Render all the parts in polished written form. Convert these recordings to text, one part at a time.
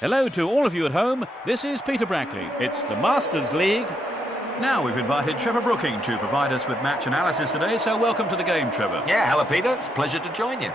Hello to all of you at home. This is Peter Brackley. It's the Masters League. Now we've invited Trevor Brooking to provide us with match analysis today, so welcome to the game, Trevor. Yeah, hello Peter, it's a pleasure to join you.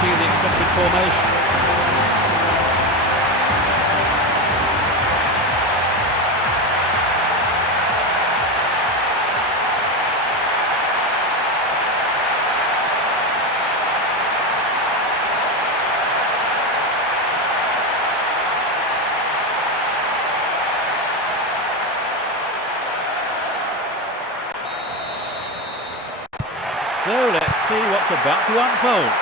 See the expected formation. So let's see what's about to unfold.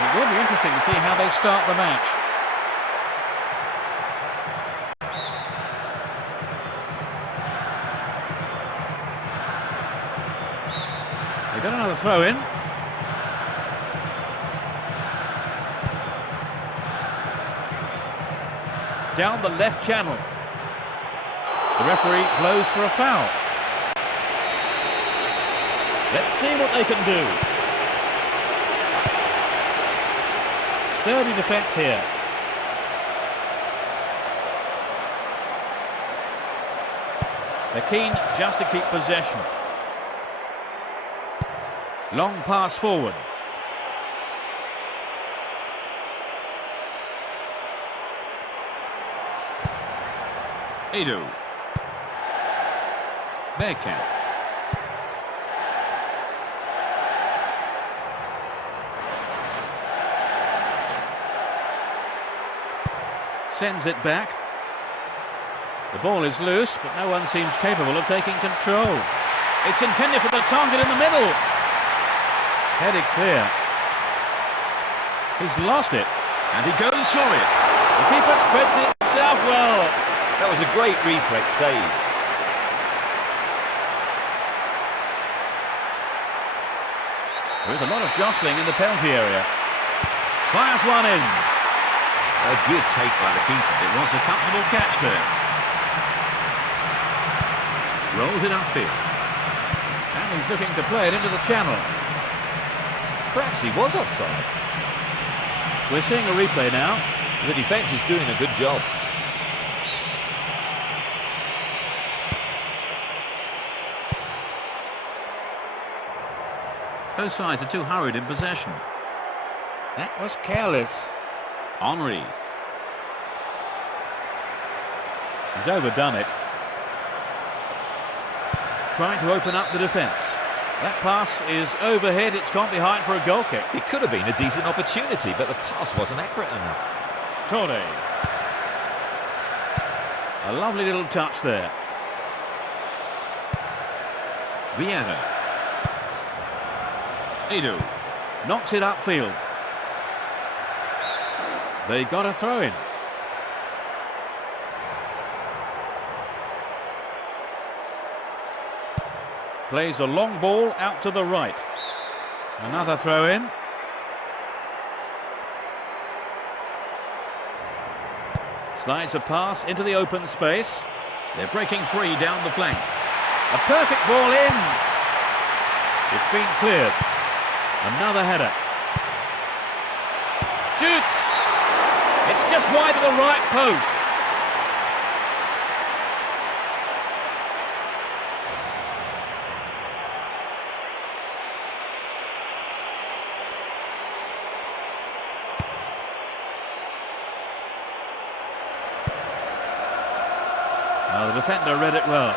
It will be interesting to see how they start the match. They've got another throw in. Down the left channel. The referee blows for a foul. Let's see what they can do. Sturdy defence here. They're keen just to keep possession. Long pass forward. Edu. Bergkamp. Sends it back. The ball is loose, but no one seems capable of taking control. It's intended for the target in the middle. Headed clear. He's lost it. And he goes for it. The keeper spreads it himself well. That was a great reflex save. There is a lot of jostling in the penalty area. Fires one in. A good take by the keeper. It was a comfortable catch there. Rolls it upfield. And he's looking to play it into the channel. Perhaps he was offside. We're seeing a replay now. The defence is doing a good job. Both sides are too hurried in possession. That was careless. Henry. He's overdone it. Trying to open up the defence. That pass is overhead. It's gone behind for a goal kick. It could have been a decent opportunity, but the pass wasn't accurate enough. Torre. A lovely little touch there. Vieira. Edu. Knocks it upfield. They got a throw in. Plays a long ball out to the right. Another throw in. Slides a pass into the open space. They're breaking free down the flank. A perfect ball in. It's been cleared. Another header. Shoots. It's just wide of the right post. Well, the defender read it well.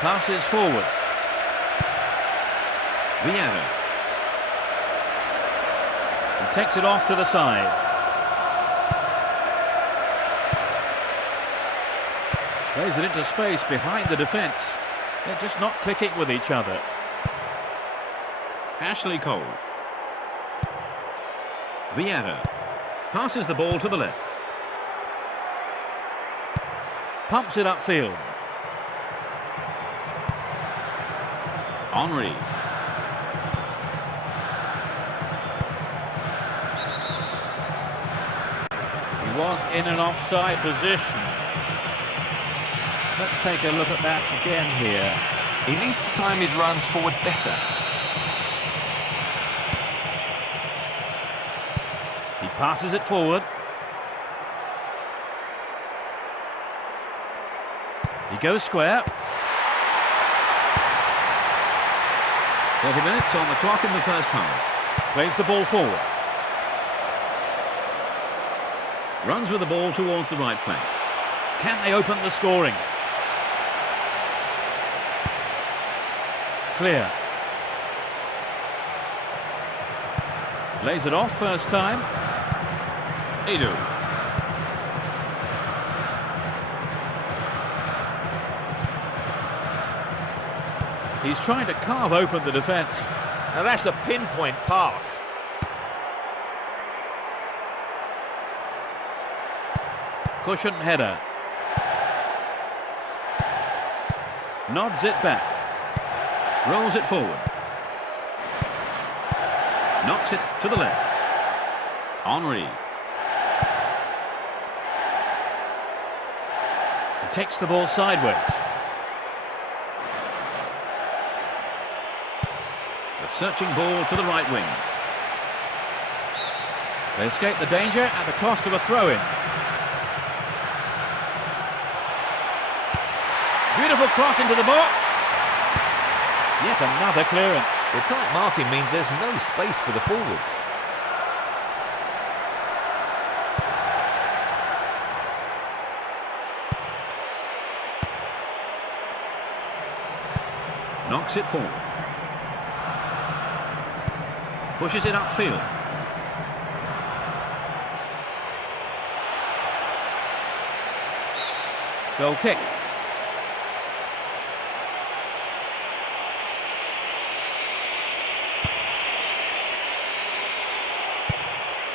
Passes forward. Vieira. He takes it off to the side. Plays it into space behind the defence. They're just not clicking with each other. Ashley Cole. Vieira. Passes the ball to the left. Pumps it upfield. Henry. He was in an offside position. Let's take a look at that again here. He needs to time his runs forward better. He passes it forward. He goes square. 30 minutes on the clock in the first half. Plays the ball forward. Runs with the ball towards the right flank. Can they open the scoring? Clear. Lays it off first time. Edu. He's trying to carve open the defence. Now that's a pinpoint pass. Cushion header. Nods it back. Rolls it forward. Knocks it to the left. Henry. He takes the ball sideways. A searching ball to the right wing. They escape the danger at the cost of a throw-in. Beautiful cross into the box. Yet another clearance. The tight marking means there's no space for the forwards. Knocks it forward. Pushes it upfield. Goal kick.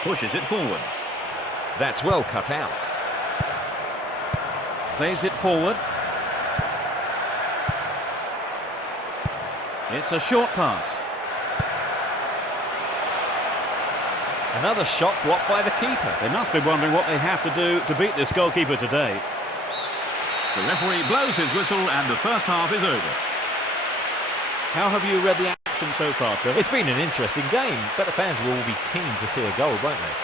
Pushes it forward. That's well cut out. Plays it forward. It's a short pass. Another shot blocked by the keeper. They must be wondering what they have to do to beat this goalkeeper today. The referee blows his whistle and the first half is over. How have you read the action so far, Trevor? It's been an interesting game, but the fans will all be keen to see a goal, won't they?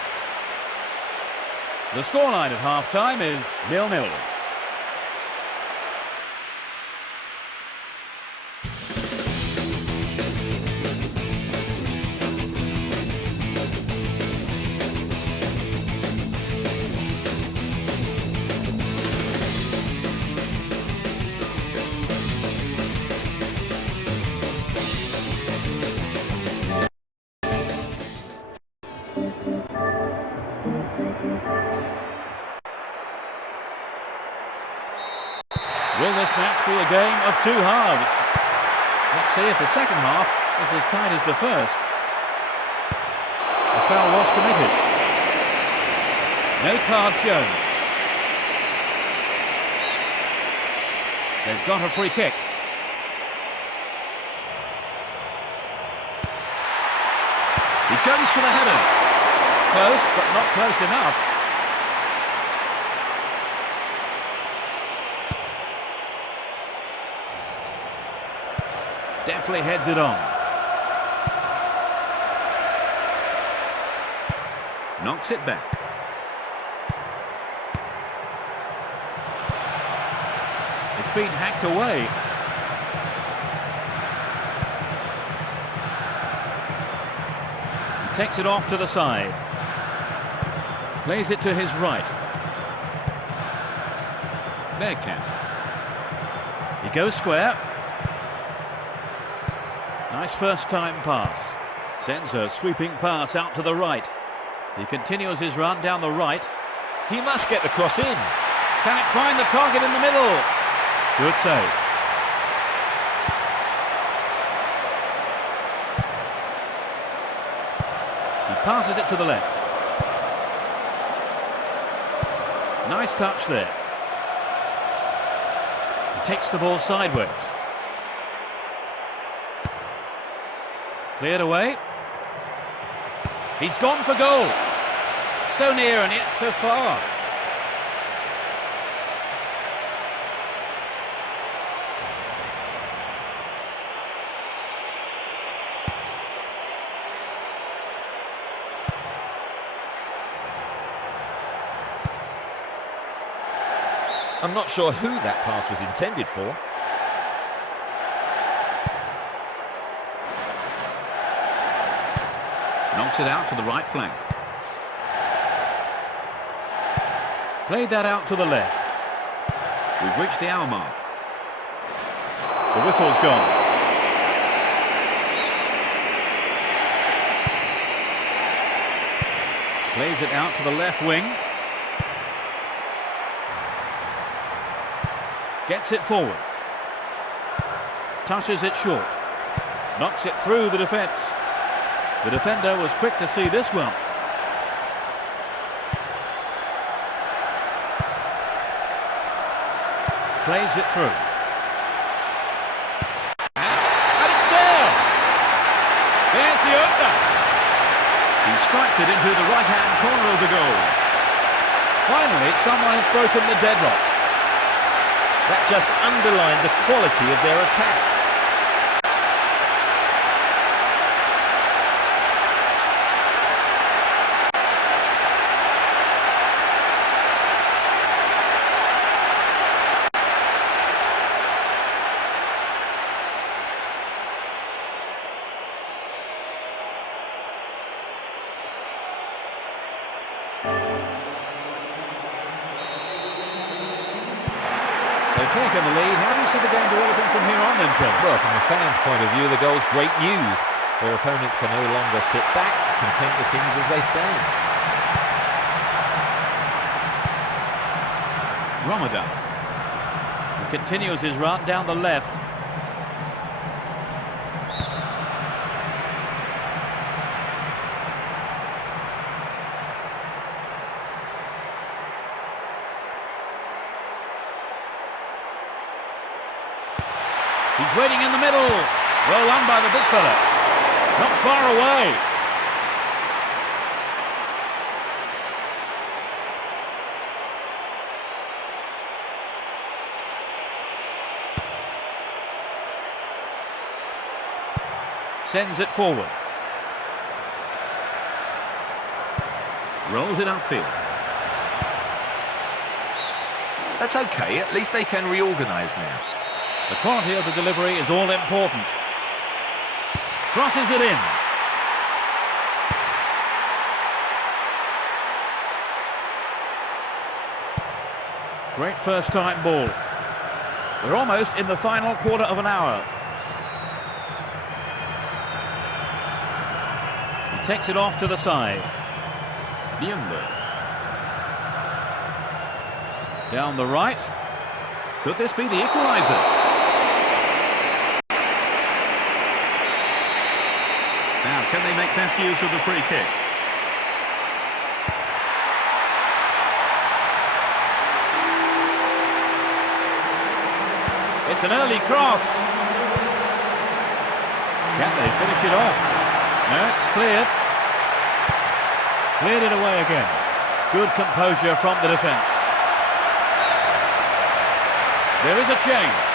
The scoreline at half-time is 0-0. Will this match be a game of two halves? Let's see if the second half is as tight as the first. The foul was committed. No card shown. They've got a free kick. He goes for the header. Close, but not close enough. Definitely heads it on. Knocks it back. It's been hacked away. He takes it off to the side. Plays it to his right. Bergkamp. He goes square. Nice first-time pass. Sends a sweeping pass out to the right. He continues his run down the right. He must get the cross in. Can it find the target in the middle? Good save. He passes it to the left. Nice touch there. He takes the ball sideways. Cleared away. He's gone for goal. So near and yet so far. I'm not sure who that pass was intended for. Knocks it out to the right flank. Played that out to the left. We've reached the hour mark. The whistle's gone. Plays it out to the left wing. Gets it forward. Touches it short. Knocks it through the defence. The defender was quick to see this one. Plays it through. And it's there! There's the opener. He strikes it into the right-hand corner of the goal. Finally, someone has broken the deadlock. That just underlined the quality of their attack. They've taken the lead. How do you see the game developing from here on then, Phil? Well, from the fans' point of view, the goal's great news. Their opponents can no longer sit back, content with things as they stand. Ramadan. He continues his run down the left. He's waiting in the middle. Well done by the big fella. Not far away. Sends it forward. Rolls it upfield. That's okay. At least they can reorganise now. The quality of the delivery is all important. Crosses it in. Great first-time ball. We're almost in the final quarter of an hour. He takes it off to the side. Niember. Down the right. Could this be the equaliser? Now, can they make best use of the free kick? It's an early cross. Can they finish it off? No, it's cleared. Cleared it away again. Good composure from the defence. There is a change.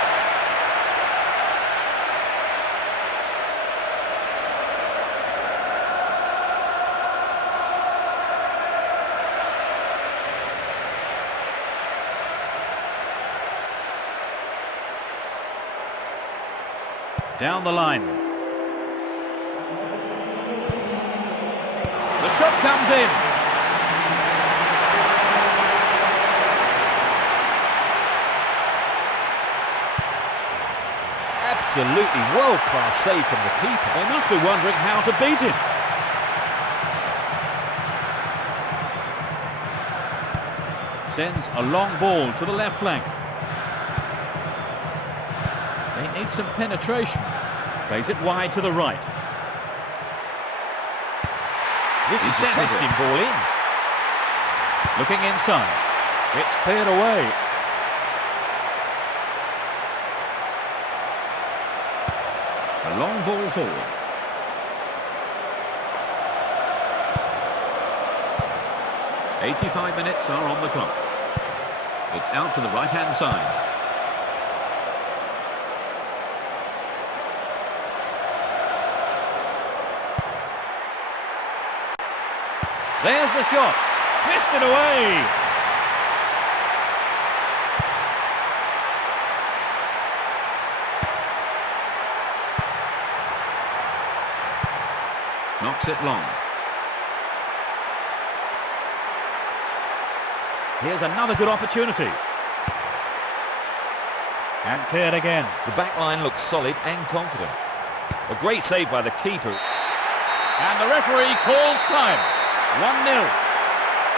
Down the line. The shot comes in. Absolutely world-class save from the keeper. They must be wondering how to beat him. Sends a long ball to the left flank. They need some penetration. Plays it wide to the right. This is a testing ball in. Looking inside. It's cleared away. A long ball forward. "85 minutes are on the clock. It's out to the right-hand side. There's the shot. Fisted away. Knocks it long. Here's another good opportunity. And cleared again. The back line looks solid and confident. A great save by the keeper. And the referee calls time. 1-0.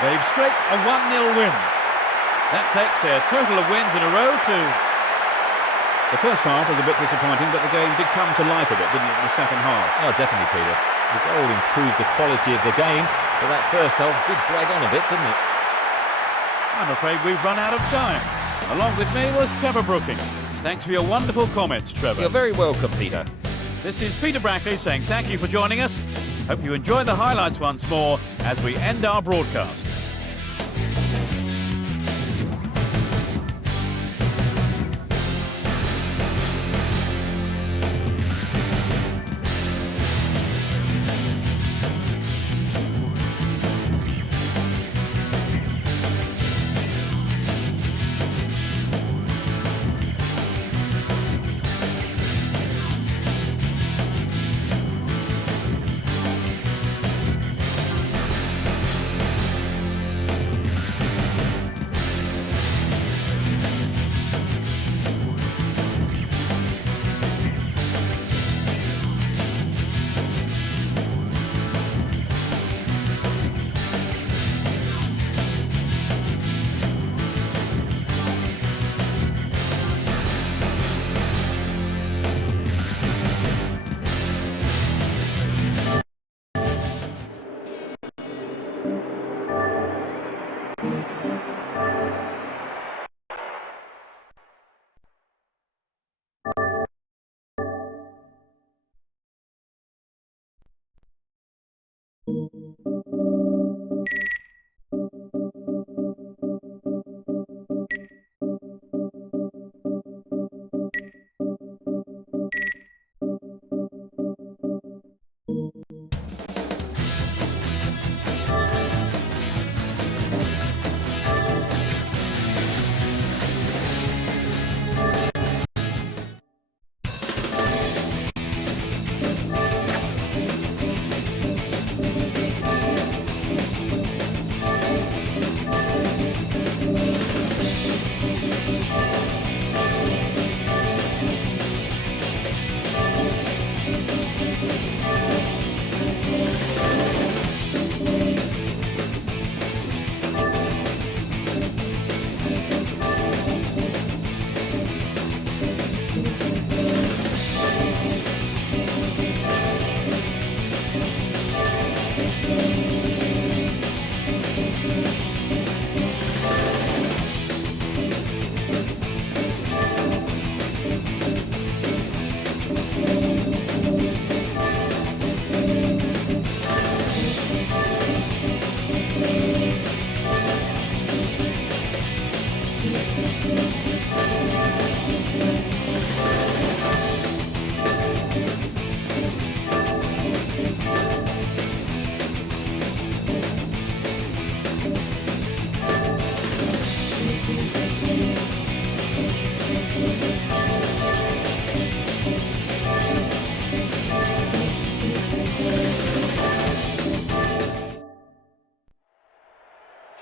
They've scraped a 1-0 win. That takes their total of wins in a row to... The first half was a bit disappointing, but the game did come to life a bit, didn't it, in the second half? Oh, definitely, Peter. The goal improved the quality of the game, but that first half did drag on a bit, didn't it? I'm afraid we've run out of time. Along with me was Trevor Brooking. Thanks for your wonderful comments, Trevor. You're very welcome, Peter. This is Peter Brackley saying thank you for joining us. Hope you enjoy the highlights once more as we end our broadcast.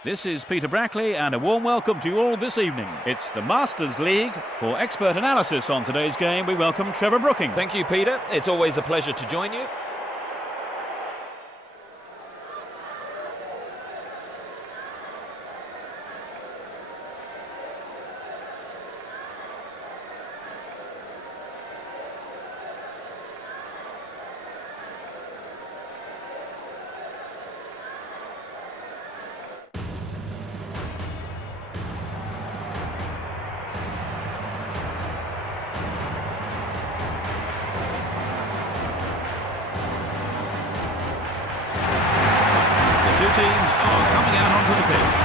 This is Peter Brackley and a warm welcome to you all this evening. It's the Masters League. For expert analysis on today's game, we welcome Trevor Brooking. Thank you, Peter. It's always a pleasure to join you. Two teams are coming out onto the pitch.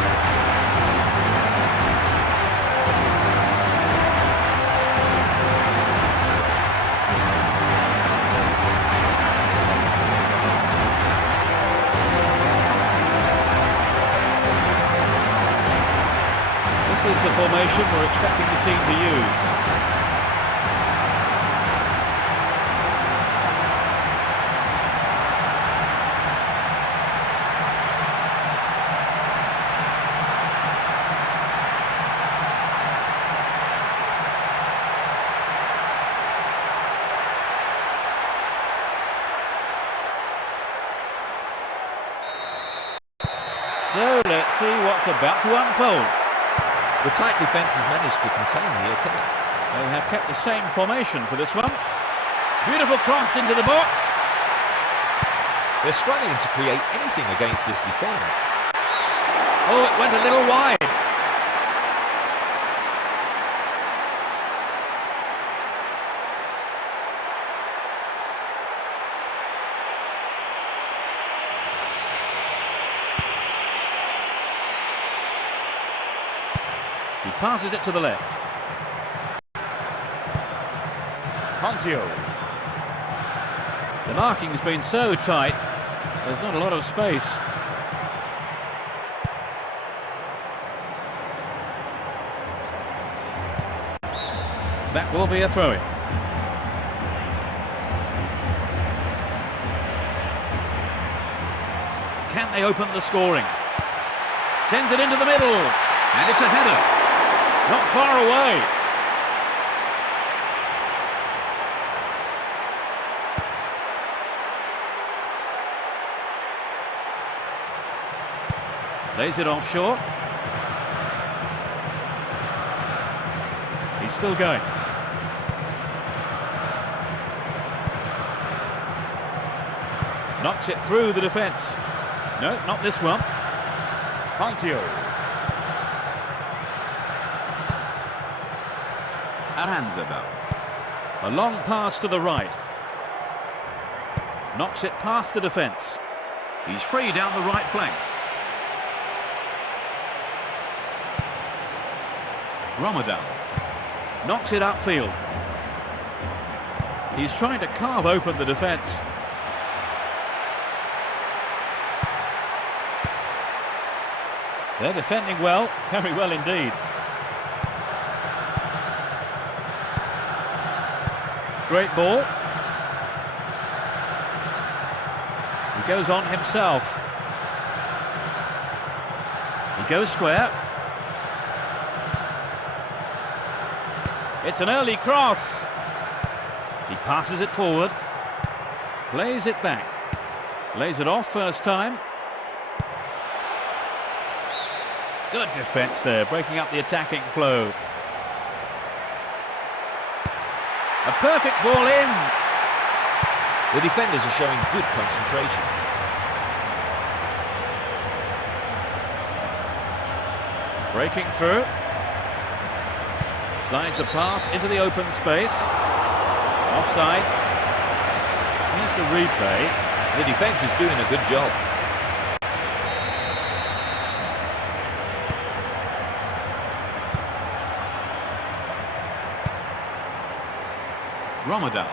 This is the formation we're expecting the team to use. So let's see what's about to unfold. The tight defence has managed to contain the attack. They have kept the same formation for this one. Beautiful cross into the box. They're struggling to create anything against this defence. Oh, it went a little wide. He passes it to the left. Ponzio. The marking's been so tight, there's not a lot of space. That will be a throw-in. Can they open the scoring? Sends it into the middle. And it's a header. Not far away. Lays it off short. He's still going. Knocks it through the defence. No, not this one. Ponzio. Aranzabal. A long pass to the right. Knocks it past the defence. He's free down the right flank. Ramadan. Knocks it upfield. He's trying to carve open the defence. They're defending well, very well indeed. Great ball. He goes on himself. He goes square. It's an early cross. He passes it forward. Plays it back. Lays it off first time. Good defence there, breaking up the attacking flow. A perfect ball in. The defenders are showing good concentration. Breaking through. Slides a pass into the open space. Offside. Here's the replay. The defence is doing a good job. Ramadan.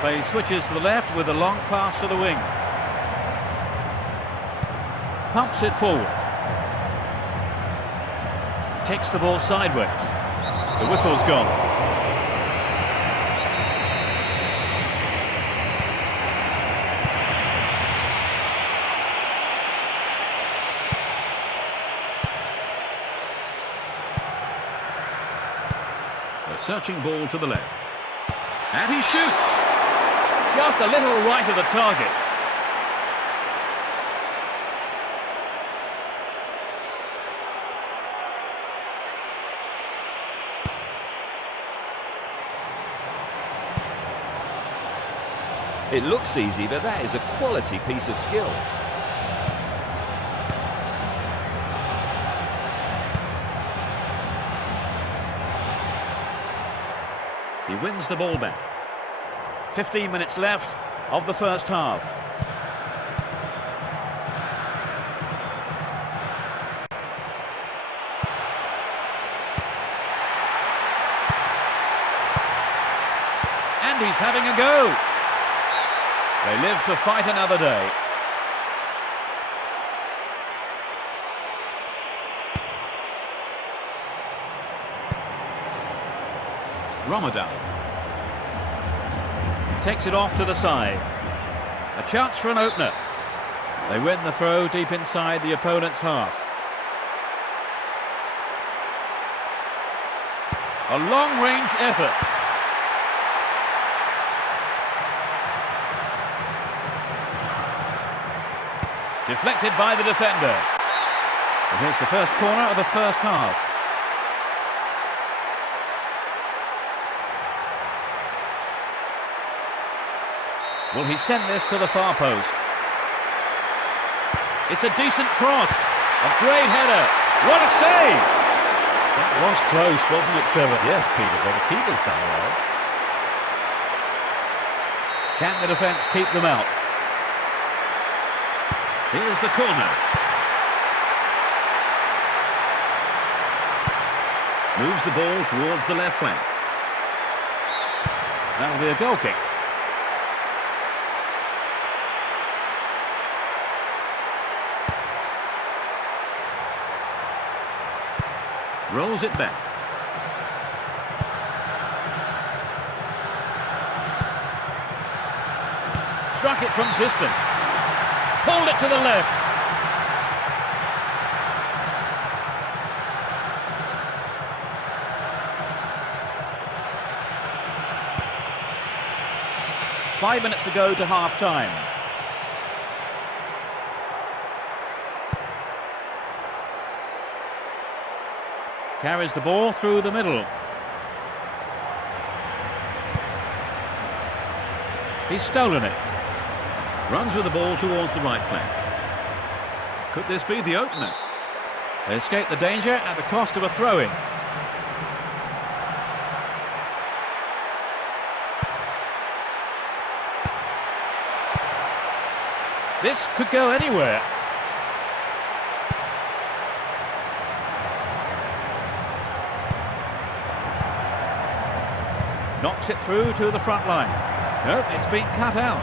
Play switches to the left with a long pass to the wing. Pumps it forward. Takes the ball sideways. The whistle's gone. searching ball to the left. And he shoots! Just a little right of the target. It looks easy, but that is a quality piece of skill. He wins the ball back. 15 minutes left of the first half. And he's having a go. They live to fight another day. Ramadan. Takes it off to the side. A chance for an opener. They win the throw deep inside the opponent's half. A long-range effort. Deflected by the defender. And here's the first corner of the first half. Will he send this to the far post? It's a decent cross. A great header. What a save! That was close, wasn't it, Trevor? Yes, Peter, but the keeper's done well. Can the defence keep them out? Here's the corner. Moves the ball towards the left flank. That'll be a goal kick. Rolls it back. Struck it from distance. Pulled it to the left. Five minutes to go to half-time. Carries the ball through the middle. He's stolen it. Runs with the ball towards the right flank. Could this be the opener? They escape the danger at the cost of a throw-in. This could go anywhere. Knocks it through to the front line. Nope, it's been cut out.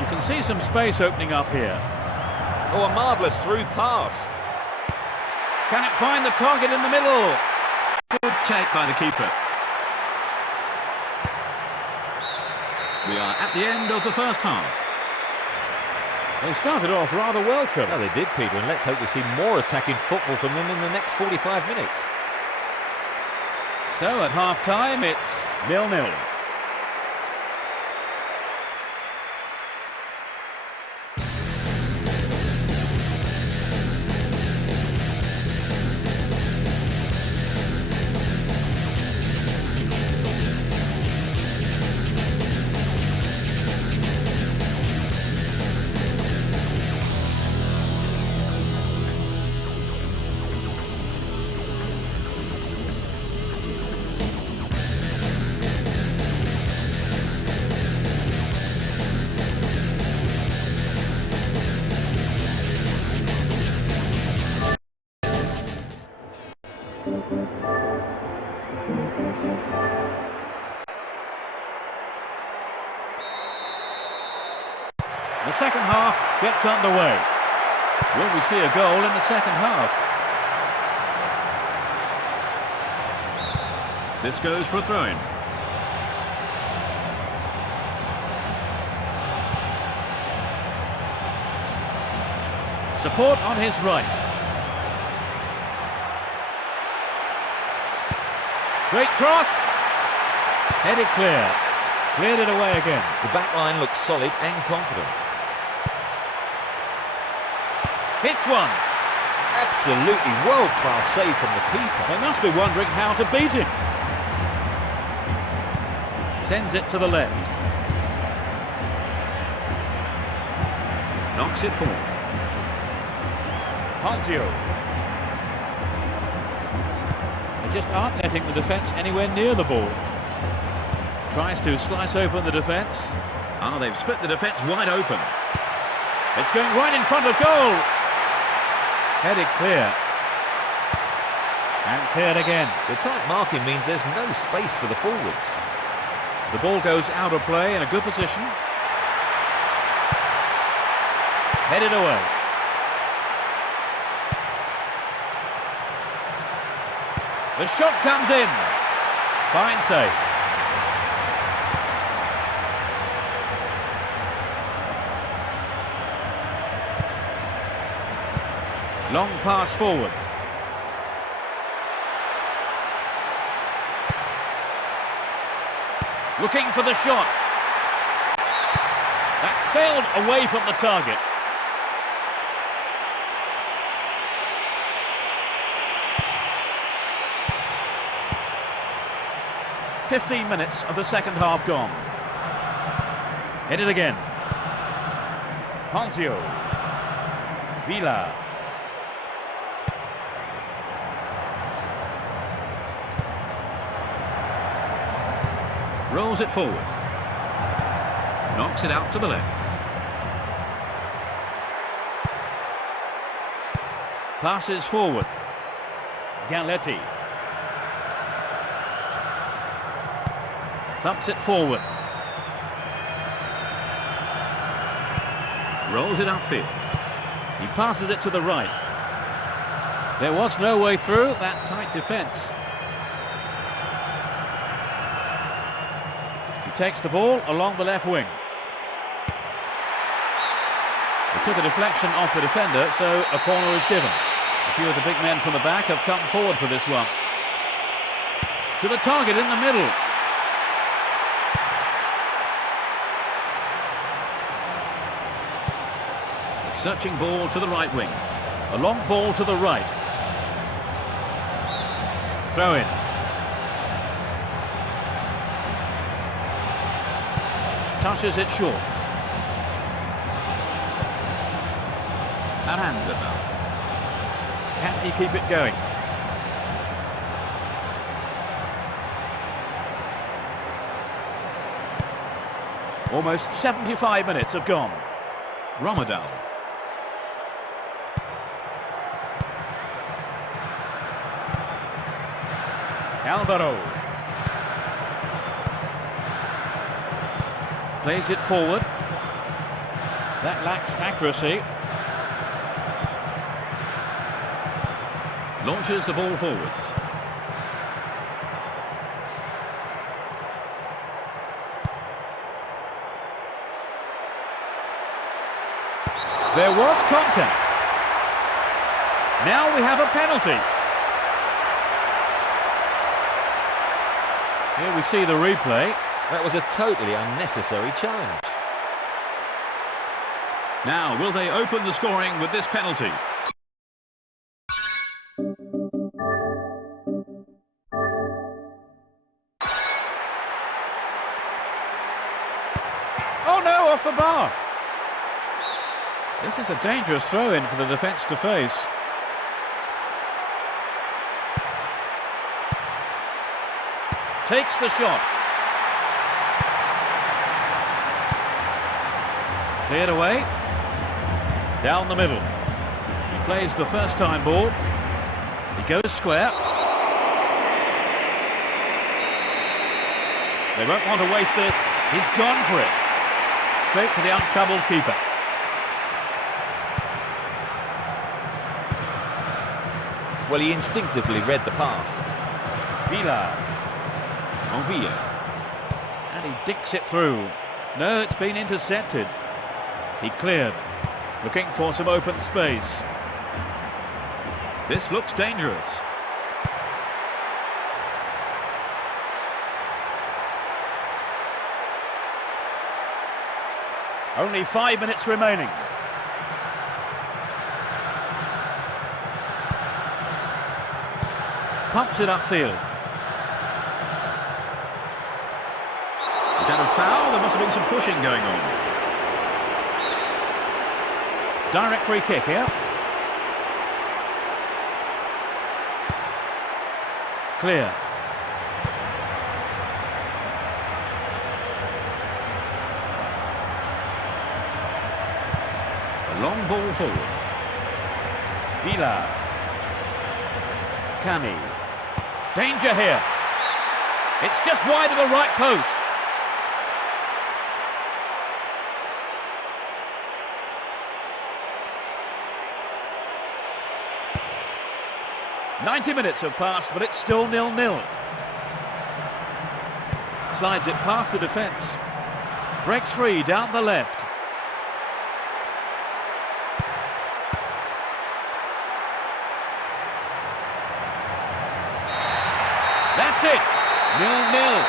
You can see some space opening up here. Oh, a marvellous through pass. Can it find the target in the middle? Good take by the keeper. We are at the end of the first half. They started off rather well, Trevor. Well, they did, Peter, and let's hope we see more attacking football from them in the next 45 minutes. So at half-time, it's 0-0. The second half gets underway. Will we see a goal in the second half? This goes for a throw-in. Support on his right. Great cross. Headed clear. Cleared it away again. The back line looks solid and confident. Hits one. Absolutely world-class save from the keeper. They must be wondering how to beat him. Sends it to the left. Knocks it forward. Ponzio. They just aren't letting the defence anywhere near the ball. Tries to slice open the defence. Ah, they've split the defence wide open. It's going right in front of goal. Headed clear. And cleared again. The tight marking means there's no space for the forwards. The ball goes out of play in a good position. Headed away. The shot comes in. Fine save. Long pass forward. Looking for the shot. That sailed away from the target. "15 minutes of the second half gone. Hit it again. Ponzio. Villa. Rolls it forward. Knocks it out to the left. Passes forward. Galletti. Thumps it forward. Rolls it upfield. He passes it to the right. There was no way through that tight defence. He takes the ball along the left wing. He took a deflection off the defender, so a corner is given. A few of the big men from the back have come forward for this one. To the target in the middle. Searching ball to the right wing. A long ball to the right. Throw in. Touches it short. Aranza now. Can he keep it going? Almost 75 minutes have gone. Ramadan. Alvaro. Plays it forward. That lacks accuracy. Launches the ball forwards. There was contact. Now we have a penalty. Here we see the replay. That was a totally unnecessary challenge. Now, will they open the scoring with this penalty? Oh no, off the bar. This is a dangerous throw-in for the defence to face. Takes the shot. Cleared away. Down the middle. He plays the first time ball. He goes square. They won't want to waste this. He's gone for it. Straight to the untroubled keeper. Well, he instinctively read the pass. Villa. Villa. And he dicks it through. No, it's been intercepted. He cleared. Looking for some open space. This looks dangerous. Only 5 minutes remaining. Pumps it upfield. Is that a foul? There must have been some pushing going on. Direct free kick here. Clear. A long ball forward. Villa. Cani. Danger here. It's just wide of the right post. "90 minutes have passed, but it's still 0-0. Slides it past the defence. Breaks free down the left. That's it. 0-0.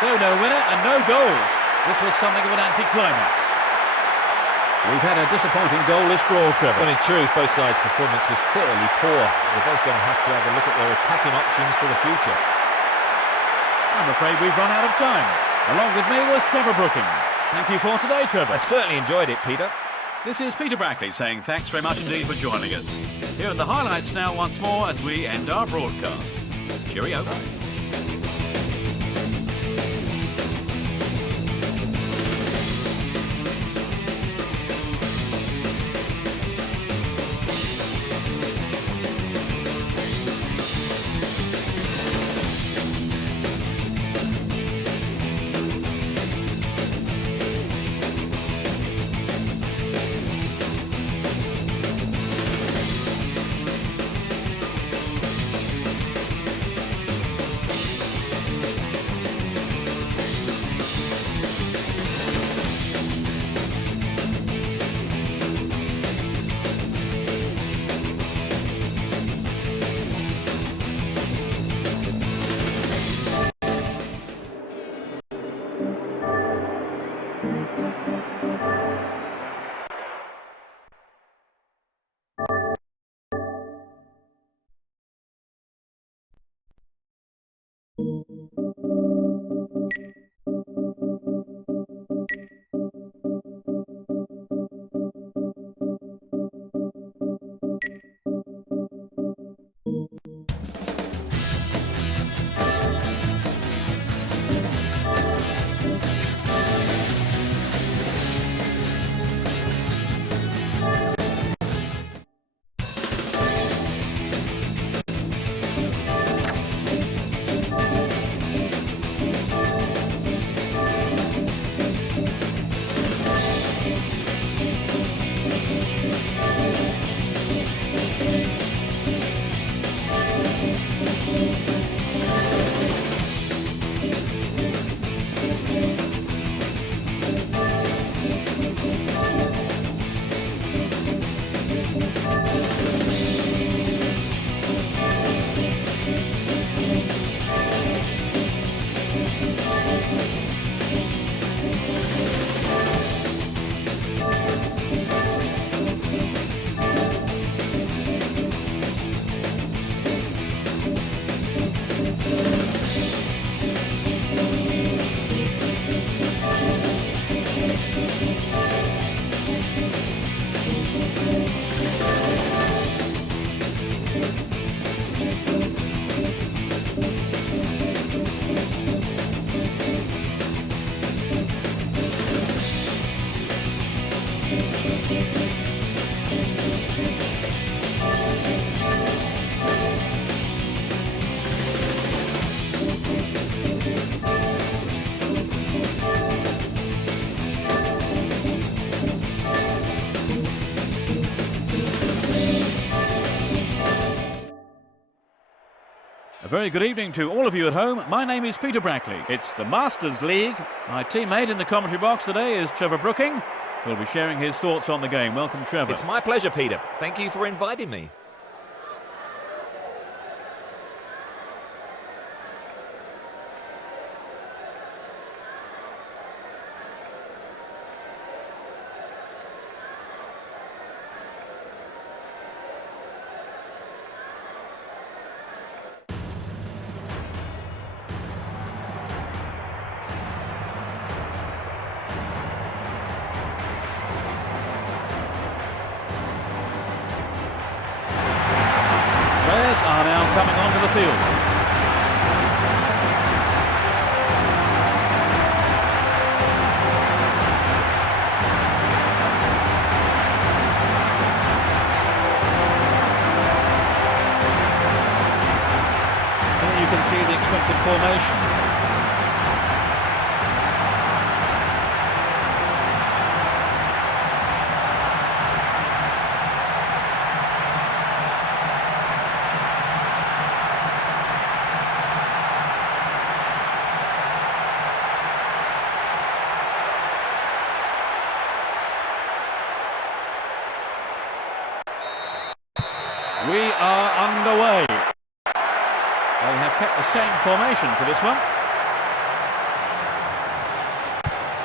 So no winner and no goals. This was something of an anticlimax. We've had a disappointing goalless draw, Trevor. Well, in truth, both sides' performance was fairly poor. They're both going to have a look at their attacking options for the future. I'm afraid we've run out of time. Along with me was Trevor Brooking. Thank you for today, Trevor. I certainly enjoyed it, Peter. This is Peter Brackley saying thanks very much indeed for joining us. Here are the highlights now once more as we end our broadcast. Cheerio. A very good evening to all of you at home. My name is Peter Brackley. It's the Masters League. My teammate in the commentary box today is Trevor Brooking, who'll be sharing his thoughts on the game. Welcome, Trevor. It's my pleasure, Peter. Thank you for inviting me. upfield. You can see the expected formation. We are underway. They have kept the same formation for this one.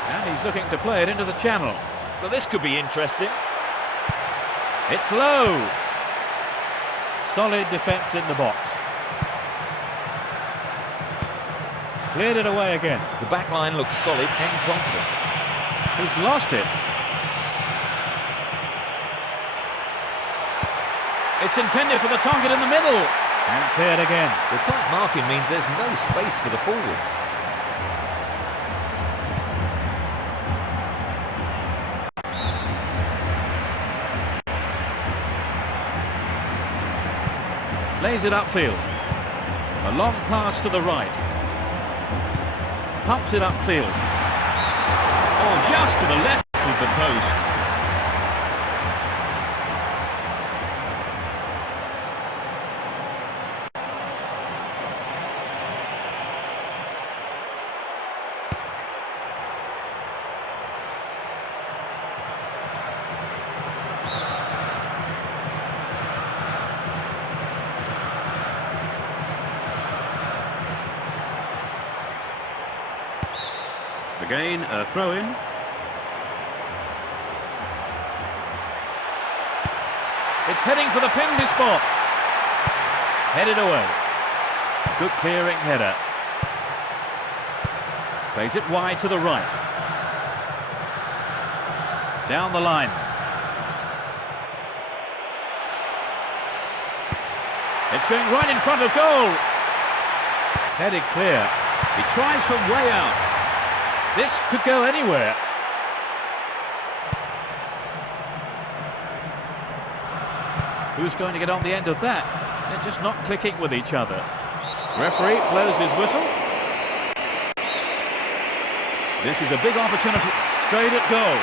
And he's looking to play it into the channel. Well, this could be interesting. It's low. Solid defence in the box. Cleared it away again. The back line looks solid and confident. He's lost it. It's intended for the target in the middle. And cleared again. The tight marking means there's no space for the forwards. Lays it upfield. A long pass to the right. Pumps it upfield. Oh, just to the left of the post. Again, a throw-in. It's heading for the penalty spot. Headed away. Good clearing header. Plays it wide to the right. Down the line. It's going right in front of goal. Headed clear. He tries from way out. This could go anywhere. Who's going to get on the end of that? They're just not clicking with each other. Referee blows his whistle. This is a big opportunity. Straight at goal.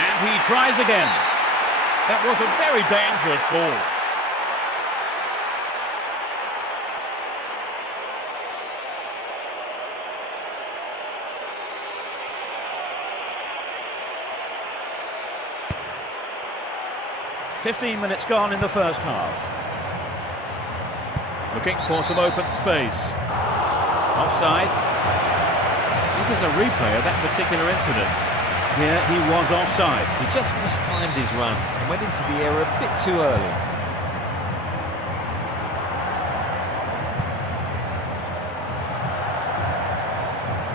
And he tries again. That was a very dangerous ball. "15 minutes gone in the first half. Looking for some open space. Offside. This is a replay of that particular incident. Here he was offside. He just mistimed his run and went into the area a bit too early.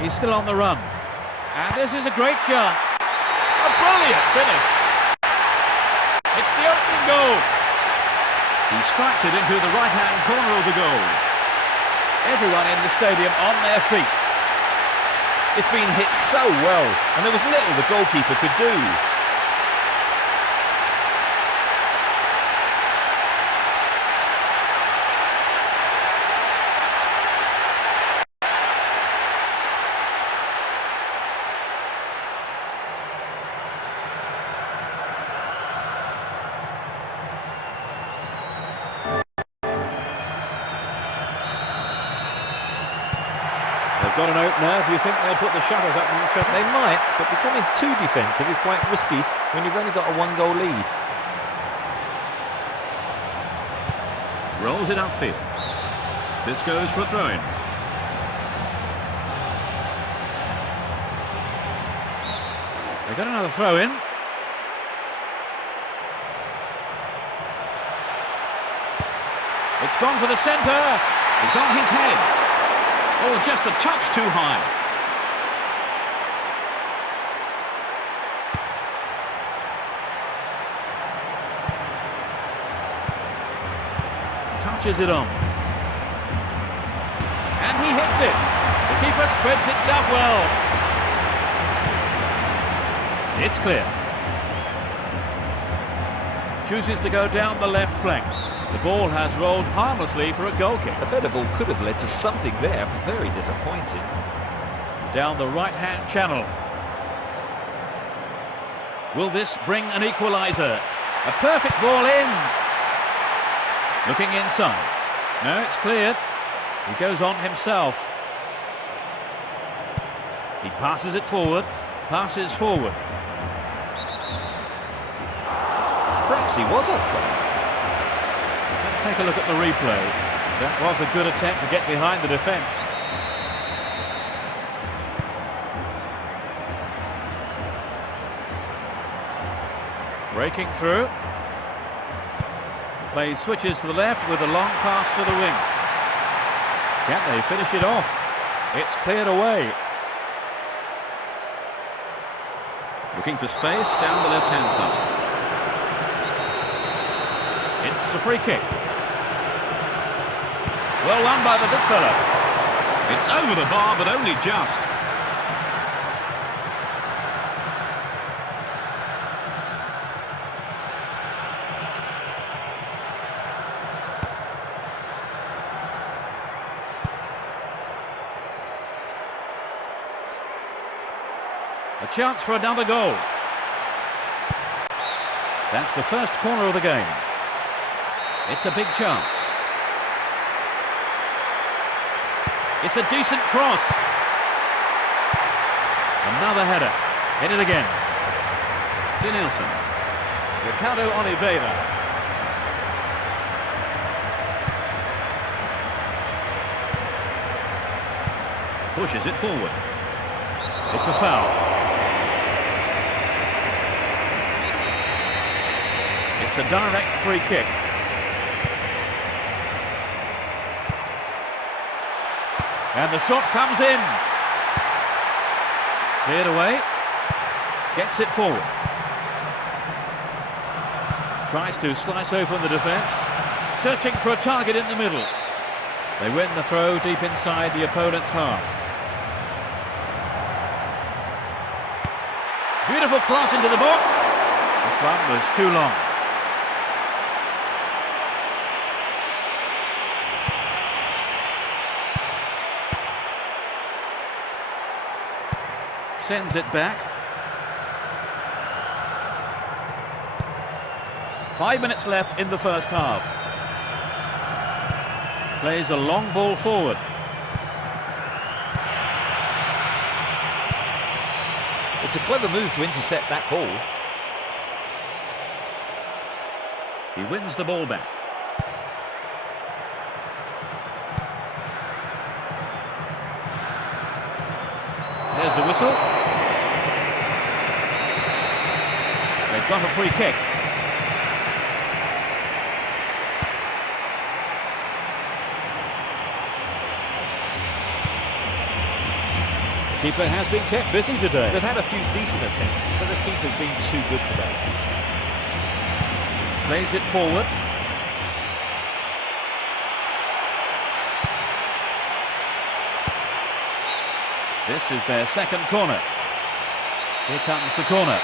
He's still on the run. And this is a great chance. A brilliant finish. It's the opening goal. He strikes it into the right-hand corner of the goal. Everyone in the stadium on their feet. It's been hit so well, and there was little the goalkeeper could do. They've got an opener. Do you think they'll put the shutters up now, Trevor? They might, but becoming too defensive is quite risky when you've only got a one-goal lead. Rolls it upfield. This goes for a throw-in. They've got another throw-in. It's gone for the centre. It's on his head. Oh, just a touch too high. Touches it on. And he hits it. The keeper spreads himself well. It's clear. Chooses to go down the left flank. The ball has rolled harmlessly for a goal kick. A better ball could have led to something there. Very disappointing. Down the right-hand channel. Will this bring an equaliser? A perfect ball in. Looking inside. No, it's cleared. He goes on himself. He passes it forward. Passes forward. Perhaps he was offside. Let's take a look at the replay. That was a good attempt to get behind the defence. Breaking through. Play switches to the left with a long pass to the wing. Can they finish it off? It's cleared away. Looking for space down the left-hand side. It's a free kick. Well won by the big fella. It's over the bar, but only just. A chance for another goal. That's the first corner of the game. It's a big chance. It's a decent cross. Another header. Hit it again. Denilson. Ricardo Oliveira. Pushes it forward. It's a foul. It's a direct free kick. And the shot comes in. Cleared away. Gets it forward. Tries to slice open the defence. Searching for a target in the middle. They win the throw deep inside the opponent's half. Beautiful cross into the box. This one was too long. Sends it back. 5 minutes left in the first half. Plays a long ball forward. It's a clever move to intercept that ball. He wins the ball back. There's the whistle. They've got a free kick. The keeper has been kept busy today. They've had a few decent attempts, but the keeper's been too good today. Plays it forward. This is their second corner. Here comes the corner.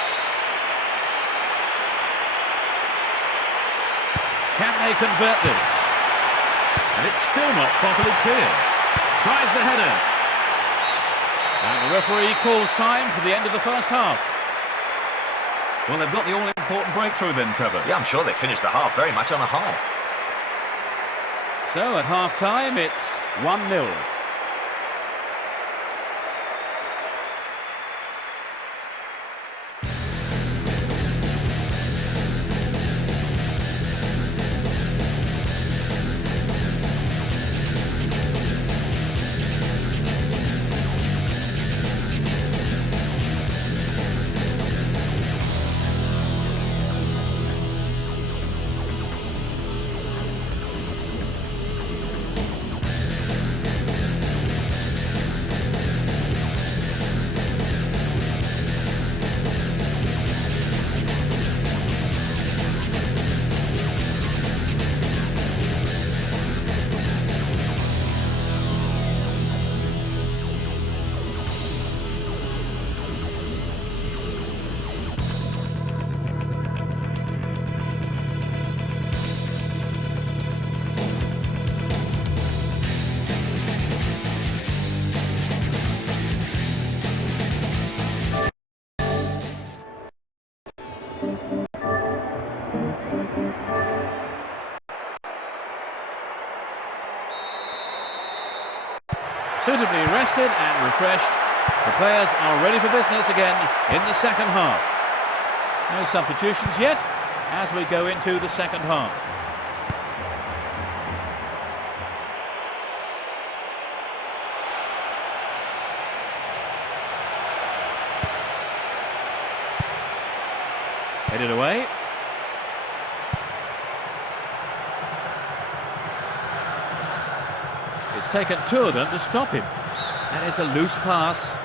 Can they convert this? And it's still not properly cleared. Tries the header. And the referee calls time for the end of the first half. Well, they've got the all-important breakthrough then, Trevor. Yeah, I'm sure they finished the half very much on a high. So at half-time, it's 1-0. Suitably rested and refreshed, the players are ready for business again in the second half. No substitutions yet as we go into the second half. Headed away. It's taken two of them to stop him. And it's a loose pass.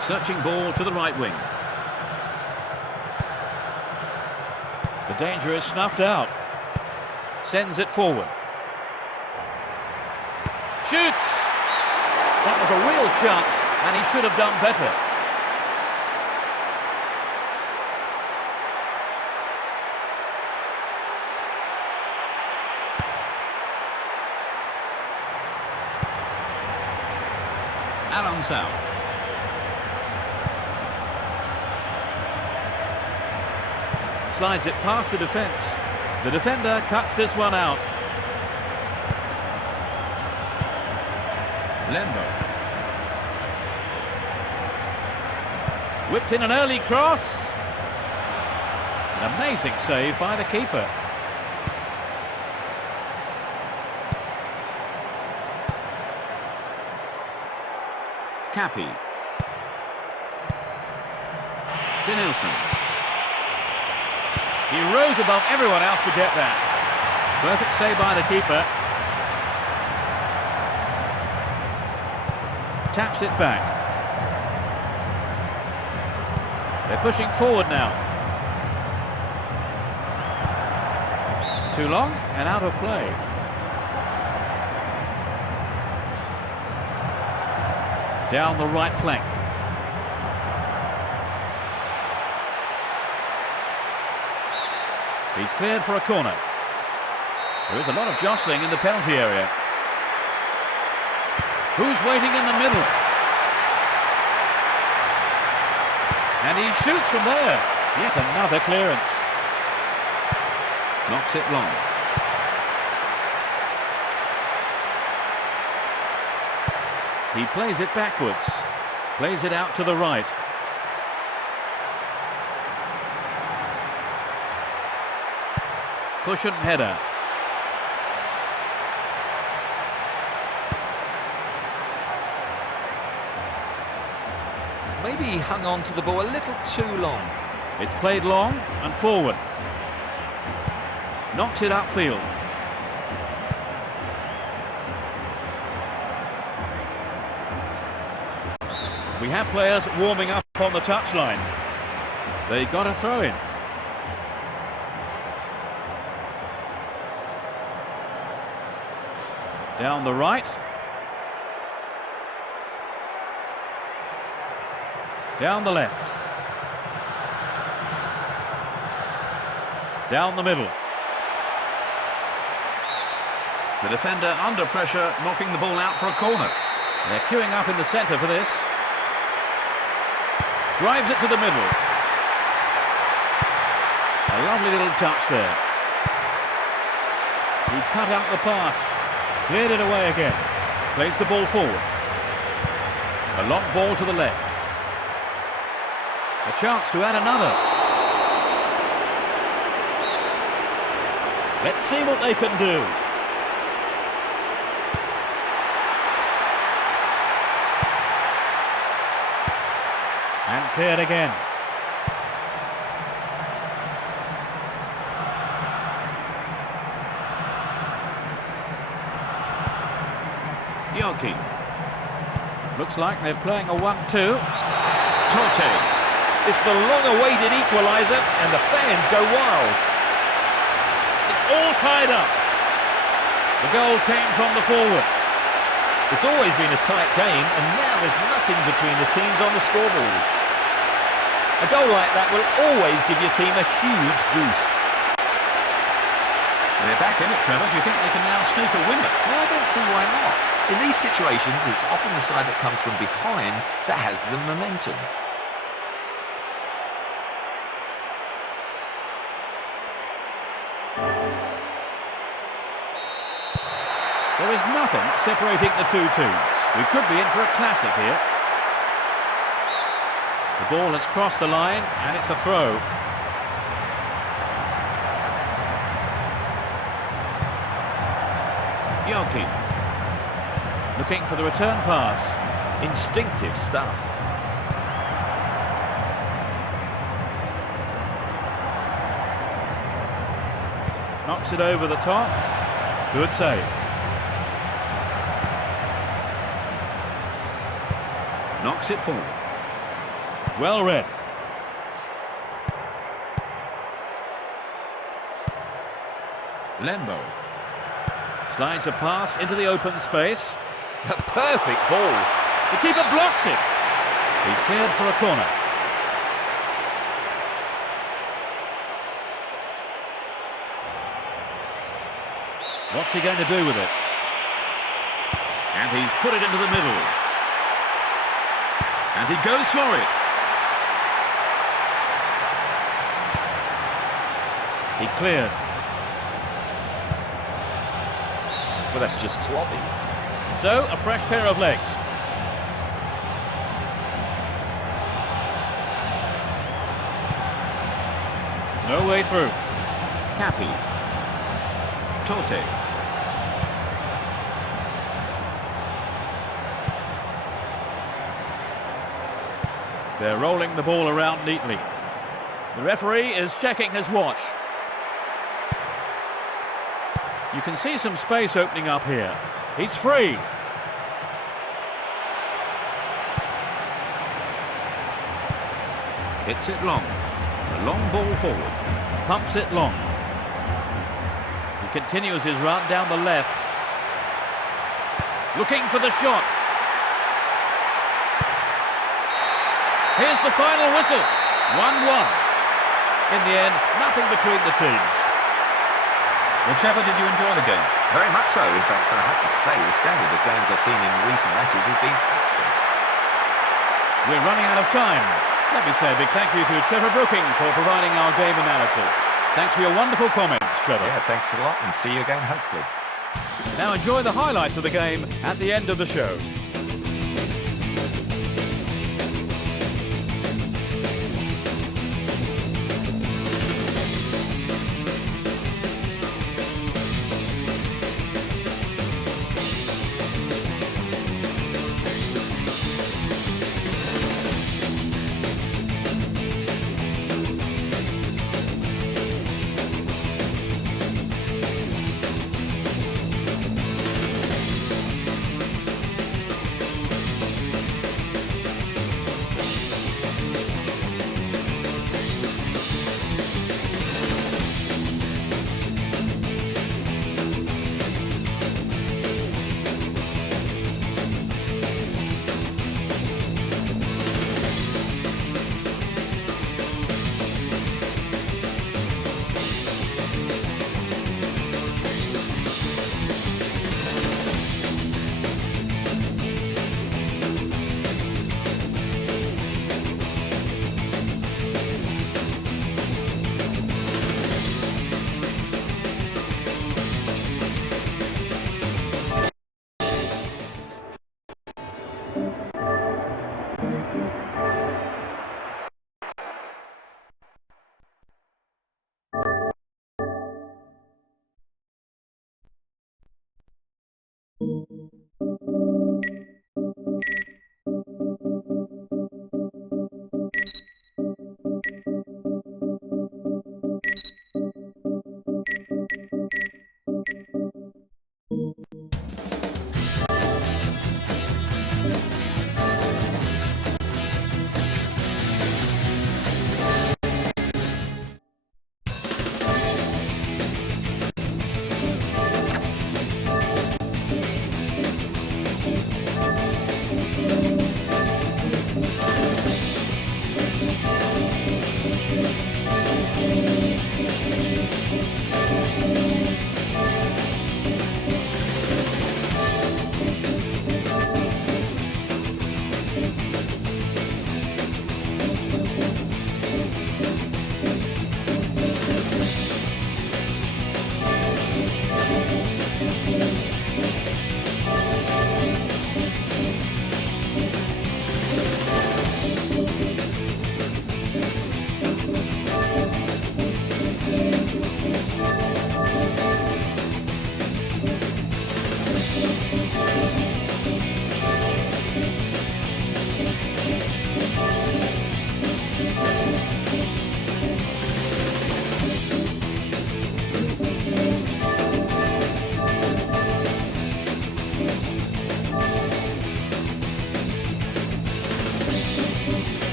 Searching ball to the right wing. The danger is snuffed out. Sends it forward. Shoots! That was a real chance, and he should have done better. Alonso. Slides it past the defence. The defender cuts this one out. Lembo. Whipped in an early cross. An amazing save by the keeper. Cappy. Denilson. He rose above everyone else to get that. Perfect save by the keeper. Taps it back. They're pushing forward now. Too long and out of play. Down the right flank. He's cleared for a corner. There is a lot of jostling in the penalty area. Who's waiting in the middle? And he shoots from there. Yet another clearance. Knocks it long. He plays it backwards. Plays it out to the right. Cushion header. Maybe he hung on to the ball a little too long. It's played long and forward. Knocks it upfield. We have players warming up on the touchline. They got a throw in. Down the right. Down the left. Down the middle. The defender under pressure, knocking the ball out for a corner. They're queuing up in the centre for this. Drives it to the middle. A lovely little touch there. He cut out the pass. Cleared it away again. Plays the ball forward. A long ball to the left. A chance to add another. Let's see what they can do. And cleared again. Yoki. Looks like they're playing a 1-2. Torte. It's the long-awaited equaliser, and the fans go wild. It's all tied up. The goal came from the forward. It's always been a tight game, and now there's nothing between the teams on the scoreboard. A goal like that will always give your team a huge boost. They're back in it, Trevor. Do you think they can now sneak a winner? Well, I don't see why not. In these situations, it's often the side that comes from behind that has the momentum. There is nothing separating the two teams. We could be in for a classic here. The ball has crossed the line and it's a throw. Joachim. Looking for the return pass. Instinctive stuff. Knocks it over the top. Good save. Knocks it forward. Well read. Lembo. Slides a pass into the open space. A perfect ball. The keeper blocks it. He's cleared for a corner. What's he going to do with it? And he's put it into the middle. And he goes for it. He cleared. Well, that's just sloppy. So, a fresh pair of legs. No way through. Capi. Tote. They're rolling the ball around neatly. The referee is checking his watch. You can see some space opening up here. He's free. Hits it long. A long ball forward. Pumps it long. He continues his run down the left. Looking for the shot. Here's the final whistle. 1-1. In the end, nothing between the teams. Well, Trevor, did you enjoy the game? Very much so. In fact, I have to say, the standard of games I've seen in recent matches has been excellent. We're running out of time. Let me say a big thank you to Trevor Brooking for providing our game analysis. Thanks for your wonderful comments, Trevor. Yeah, thanks a lot, and see you again, hopefully. Now enjoy the highlights of the game at the end of the show.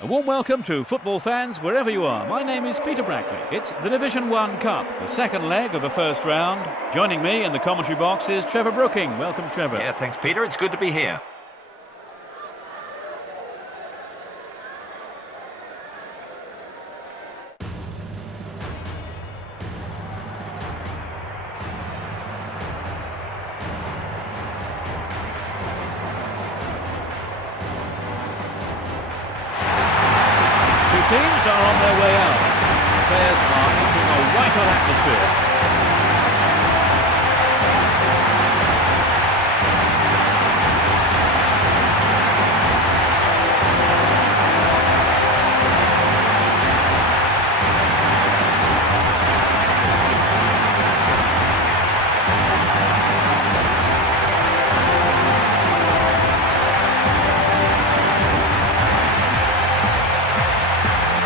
A warm welcome to football fans wherever you are. My name is Peter Brackley. It's the Division 1 Cup, the second leg of the first round. Joining me in the commentary box is Trevor Brooking. Welcome, Trevor. Yeah, thanks, Peter. It's good to be here. Teams are on their way out. The players are entering a white-hot atmosphere.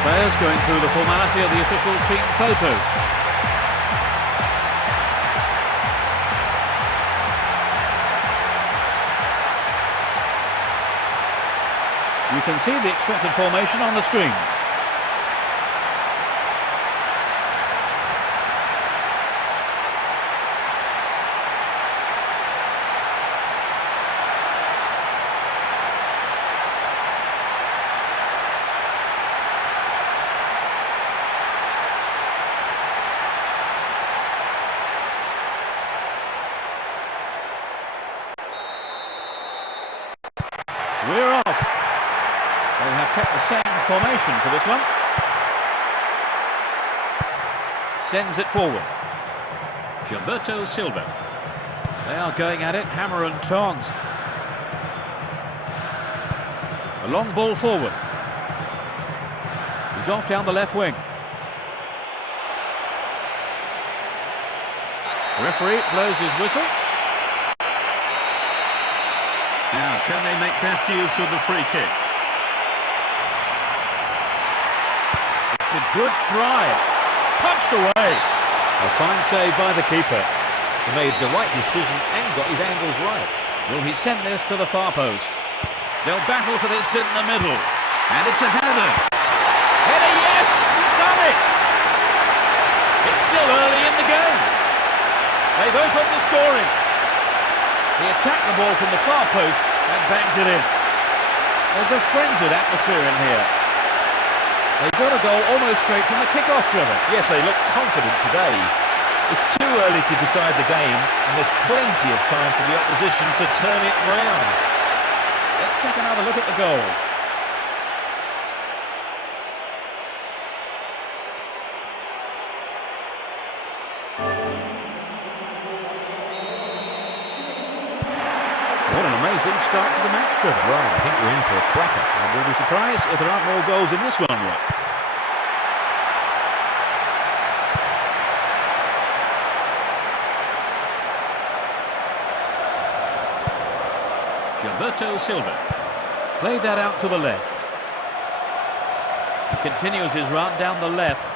Players going through the formality of the official team photo. You can see the expected formation on the screen. We're off. They have kept the same formation for this one. Sends it forward. Gilberto Silva. They are going at it, hammer and tongs. A long ball forward. He's off down the left wing. The referee blows his whistle. Now, can they make best use of the free kick? It's a good try. Punched away. A fine save by the keeper. He made the right decision and got his angles right. Will he send this to the far post? They'll battle for this in the middle. And it's a header. Header, yes! He's done it! It's still early in the game. They've opened the scoring. He attacked the ball from the far post and banged it in. There's a frenzied atmosphere in here. They got a goal almost straight from the kick-off, Trevor. Yes, they look confident today. It's too early to decide the game, and there's plenty of time for the opposition to turn it round. Let's take another look at the goal. What an amazing start to the match, Trevor. Right, I think we're in for a cracker. I will be surprised if there aren't more goals in this one yet. Gilberto Silva. Played that out to the left. He continues his run down the left.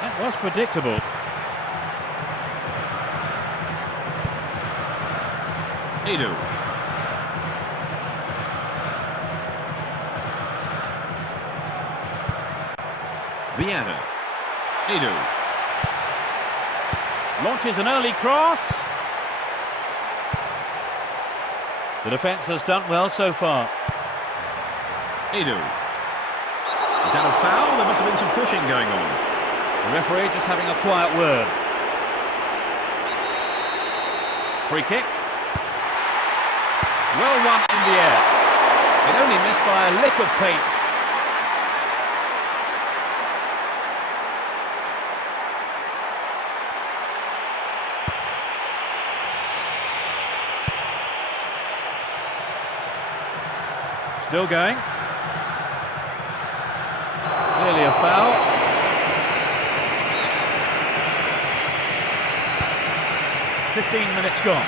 That was predictable. Edu. Vieira. Edu. Launches an early cross. The defence has done well so far. Edu. Is that a foul? There must have been some pushing going on. The referee just having a quiet word. Free kick. Well run in the air. It only missed by a lick of paint. Still going. Clearly a foul. "15 minutes gone.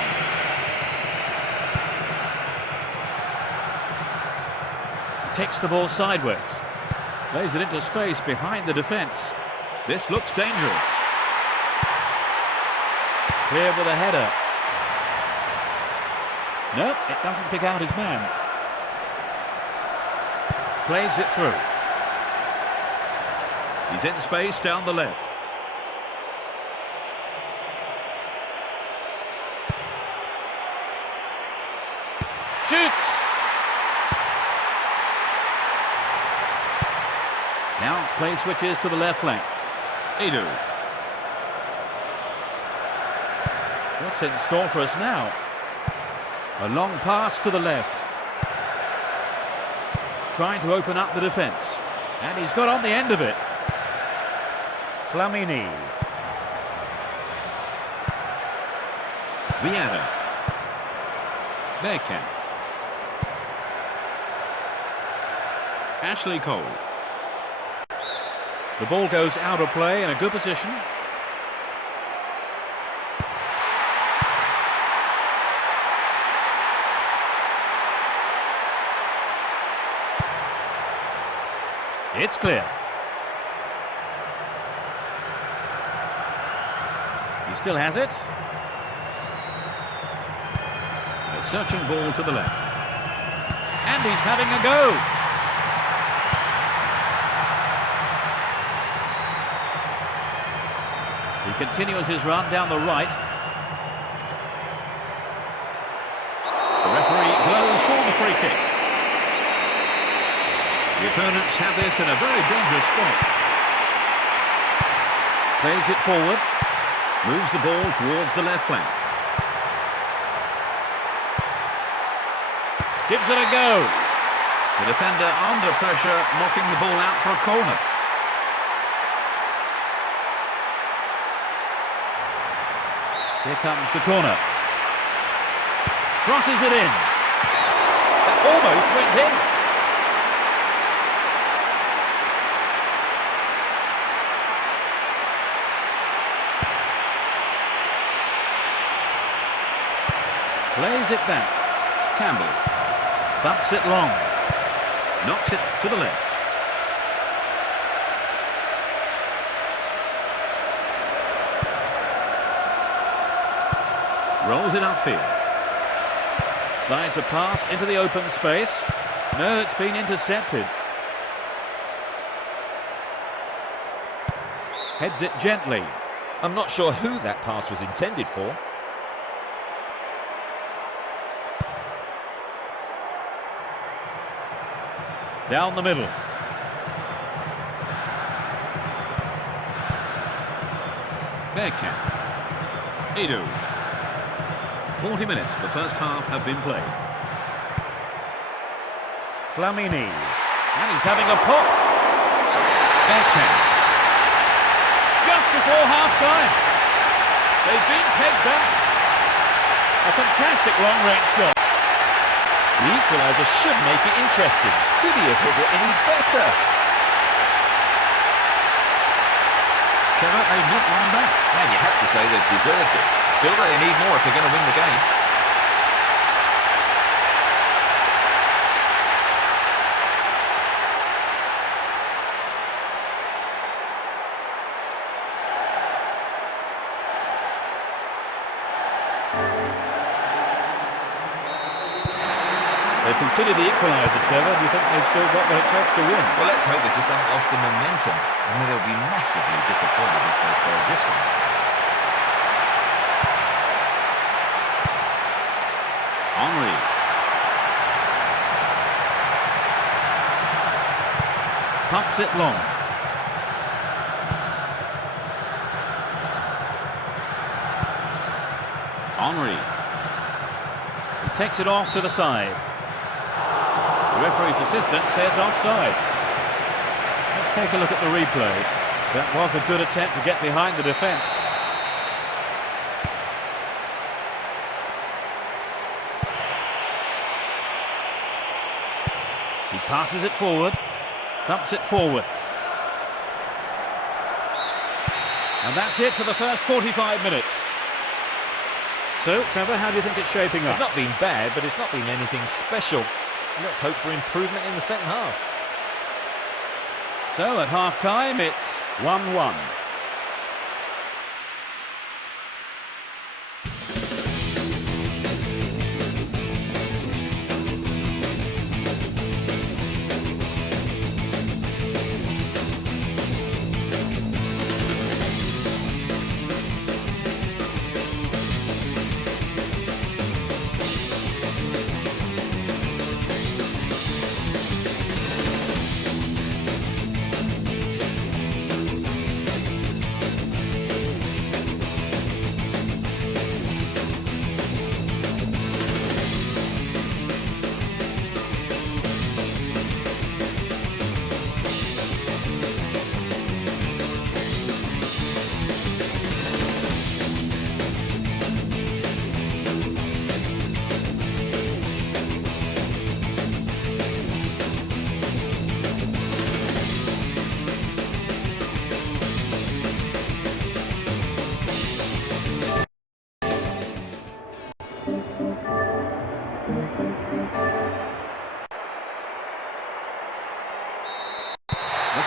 He takes the ball sideways. Plays it into space behind the defence. This looks dangerous. Cleared with a header. No, it doesn't pick out his man. Plays it through. He's in space down the left. Shoots! Now play switches to the left flank. Edu. What's in store for us now? A long pass to the left. Trying to open up the defence. And he's got on the end of it. Flamini. Vieira. Bergkamp. Ashley Cole. The ball goes out of play in a good position. It's clear. He still has it. A searching ball to the left. And he's having a go. He continues his run down the right. The referee blows for the free kick. The opponents have this in a very dangerous spot. Plays it forward. Moves the ball towards the left flank. Gives it a go. The defender under pressure, knocking the ball out for a corner. Here comes the corner. Crosses it in. That almost went in. Plays it back. Campbell. Thumps it long. Knocks it to the left. Rolls it upfield. Slides a pass into the open space. No, it's been intercepted. Heads it gently. I'm not sure who that pass was intended for. Down the middle. Bergkamp. Edu. 40 minutes of the first half have been played. Flamini. And he's having a pop. Bergkamp. Just before half-time. They've been pegged back. A fantastic long-range shot. The equaliser should make it interesting. Could he have hit it any better? Trevor, they've not won back. And you have to say they've deserved it. Still, they need more if they're going to win the game. They've conceded the equaliser, Trevor. Do you think they've still got what it takes to win? Well, let's hope they just haven't lost the momentum. I mean, they'll be massively disappointed if they throw this one. Henry. Pumps it long. Henry. He takes it off to the side. The referee's assistant says offside. Let's take a look at the replay. That was a good attempt to get behind the defence. He passes it forward, thumps it forward. And that's it for the first 45 minutes. So, Trevor, how do you think it's shaping up? It's not been bad, but it's not been anything special. Let's hope for improvement in the second half. So, at half-time, it's 1-1.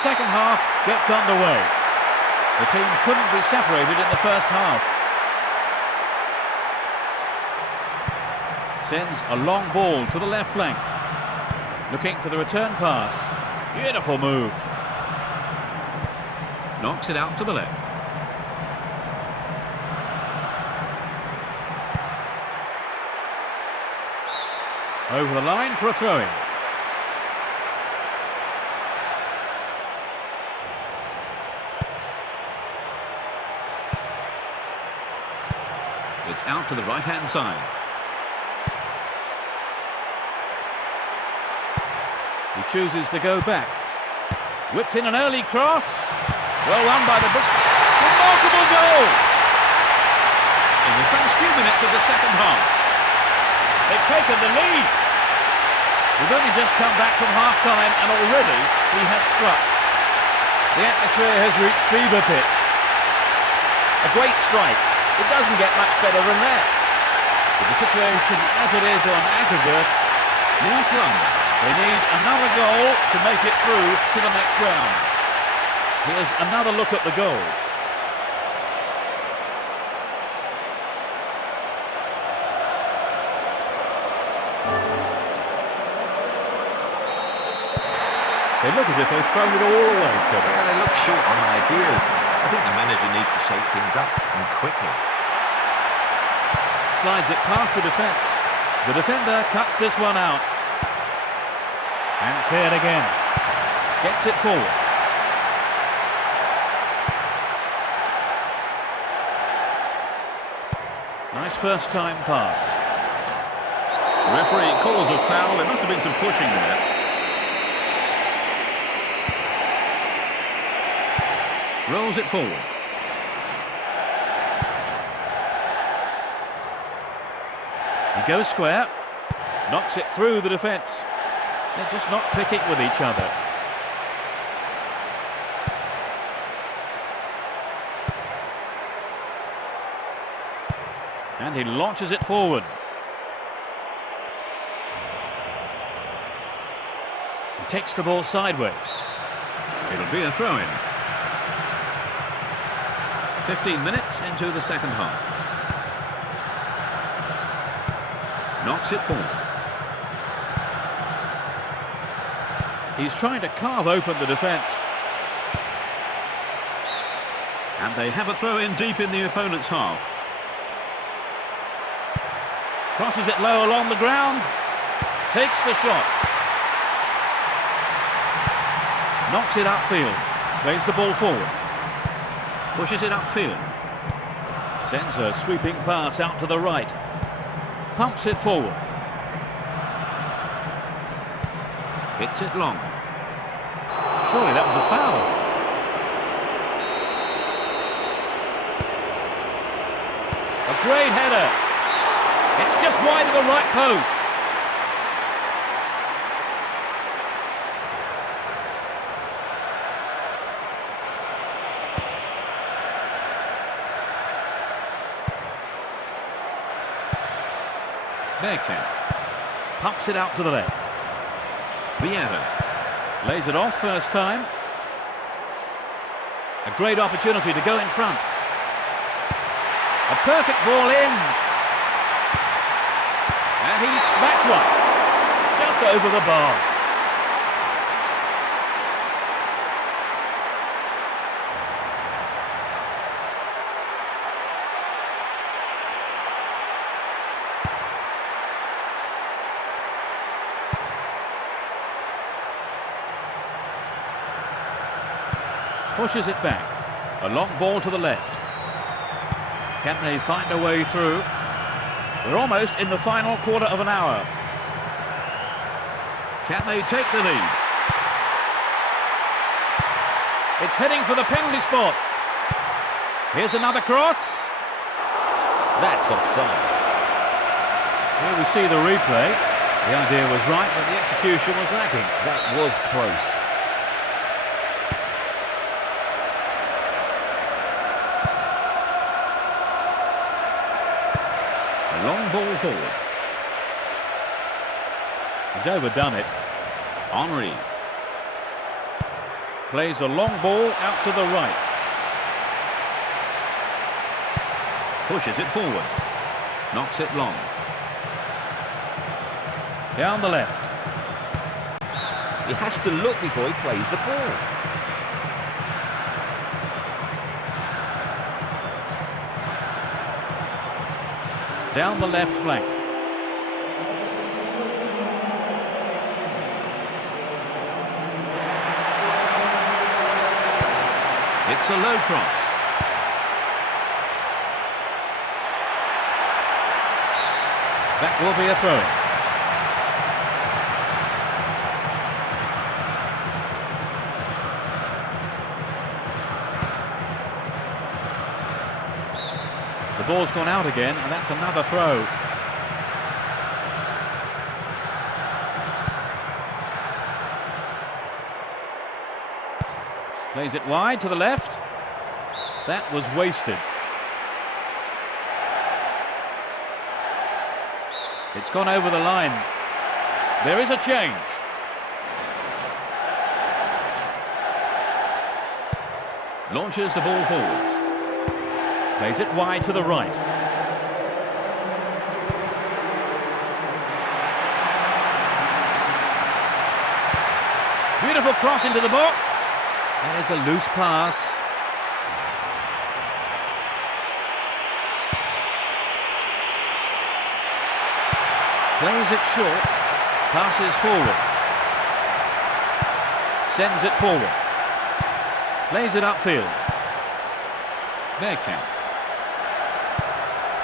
second half gets underway. The teams couldn't be separated in the first half. Sends a long ball to the left flank. Looking for the return pass. Beautiful move. Knocks it out to the left. Over the line for a throw-in. It's out to the right-hand side. He chooses to go back. Whipped in an early cross. Well run by the big... Remarkable goal! In the first few minutes of the second half. They've taken the lead. We've only just come back from half-time and already he has struck. The atmosphere has reached fever pitch. A great strike. It doesn't get much better than that. With the situation as it is on aggregate, More run. they need another goal to make it through to the next round. Here's another look at the goal. They look as if they've thrown it all away, Trevor. Yeah, they look short on ideas. I think the manager needs to shake things up, and quickly. Slides it past the defence. The defender cuts this one out. And cleared again. Gets it forward. Nice first time pass. The referee calls a foul. There must have been some pushing there. Rolls it forward. He goes square. Knocks it through the defence. They're just not clicking with each other. And he launches it forward. He takes the ball sideways. It'll be a throw-in. 15 minutes into the second half. Knocks it forward. He's trying to carve open the defence. And they have a throw-in deep in the opponent's half. Crosses it low along the ground. Takes the shot. Knocks it upfield. Plays the ball forward. Pushes it upfield. Sends a sweeping pass out to the right. Pumps it forward. Hits it long. Surely that was a foul. A great header. It's just wide of the right post. Bergkamp. Pumps it out to the left. Vieira. Lays it off first time. A great opportunity to go in front. A perfect ball in. And he smacks one. Just over the bar. Pushes it back. A long ball to the left. Can they find a way through? We're almost in the final quarter of an hour. Can they take the lead? It's heading for the penalty spot. Here's another cross. That's offside. Here we see the replay. The idea was right, but the execution was lacking. That was close. Long ball forward. He's overdone it. Henry. Plays a long ball out to the right. Pushes it forward. Knocks it long. Down the left. He has to look before he plays the ball. Down the left flank. It's a low cross. That will be a throw. The ball's gone out again, and that's another throw. Plays it wide to the left. That was wasted. It's gone over the line. There is a change. Launches the ball forwards. Plays it wide to the right. Beautiful cross into the box. That is a loose pass. Plays it short. Passes forward. Sends it forward. Plays it upfield. Bergkamp.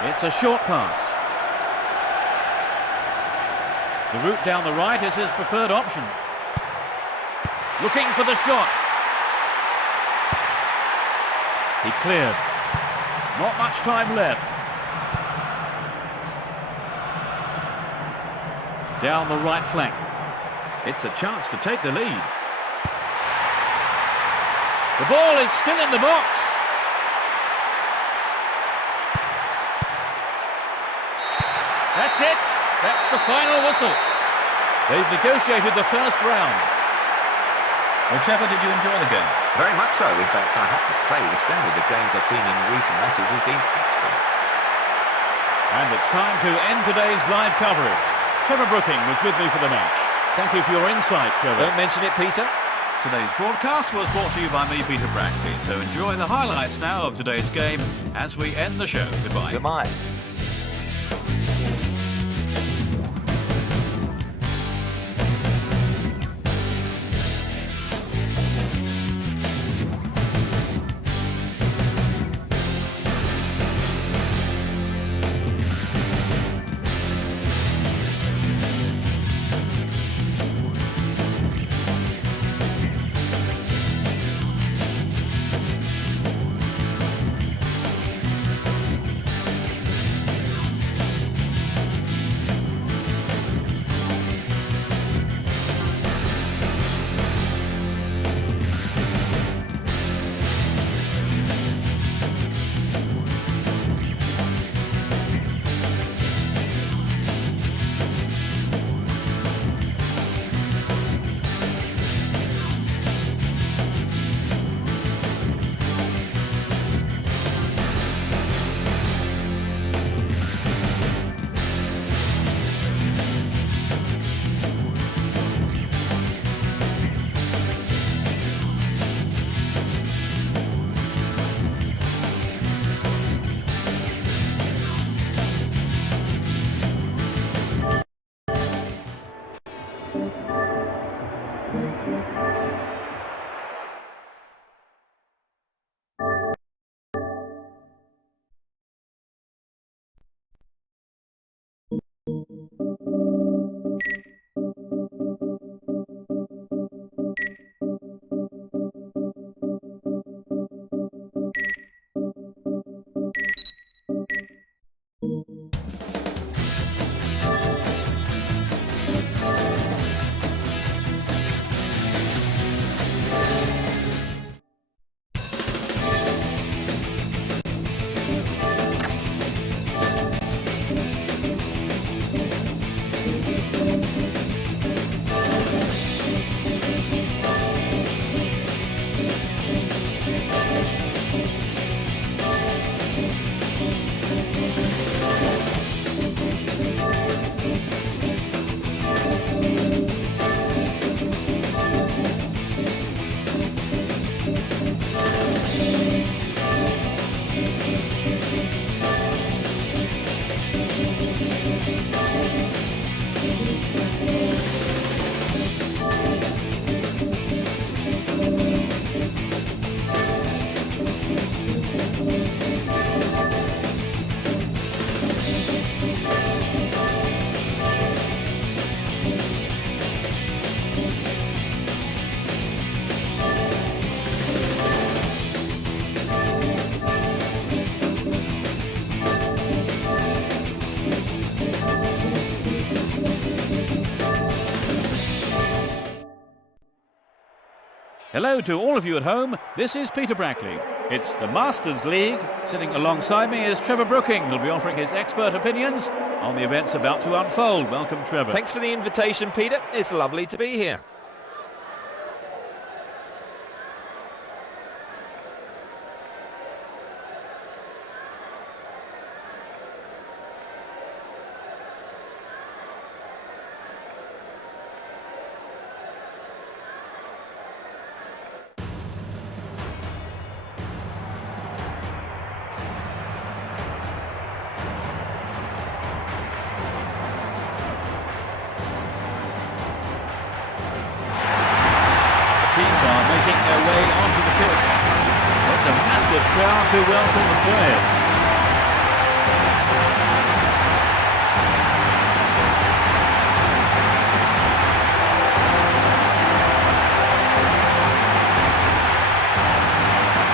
It's a short pass. The route down the right is his preferred option. Looking for the shot. He cleared. Not much time left. Down the right flank. It's a chance to take the lead. The ball is still in the box. That's it. That's the final whistle. They've negotiated the first round. Well, Trevor, did you enjoy the game? Very much so. In fact, I have to say the standard of games I've seen in recent matches has been excellent. And it's time to end today's live coverage. Trevor Brooking was with me for the match. Thank you for your insight, Trevor. Don't mention it, Peter. Today's broadcast was brought to you by me, Peter Brackley. So enjoy the highlights now of today's game as we end the show. Goodbye. Goodbye. Hello to all of you at home. This is Peter Brackley. It's the Masters League. Sitting alongside me is Trevor Brooking. He'll be offering his expert opinions on the events about to unfold. Welcome, Trevor. Thanks for the invitation, Peter. It's lovely to be here. Teams are making their way onto the pitch. It's a massive crowd to welcome the players.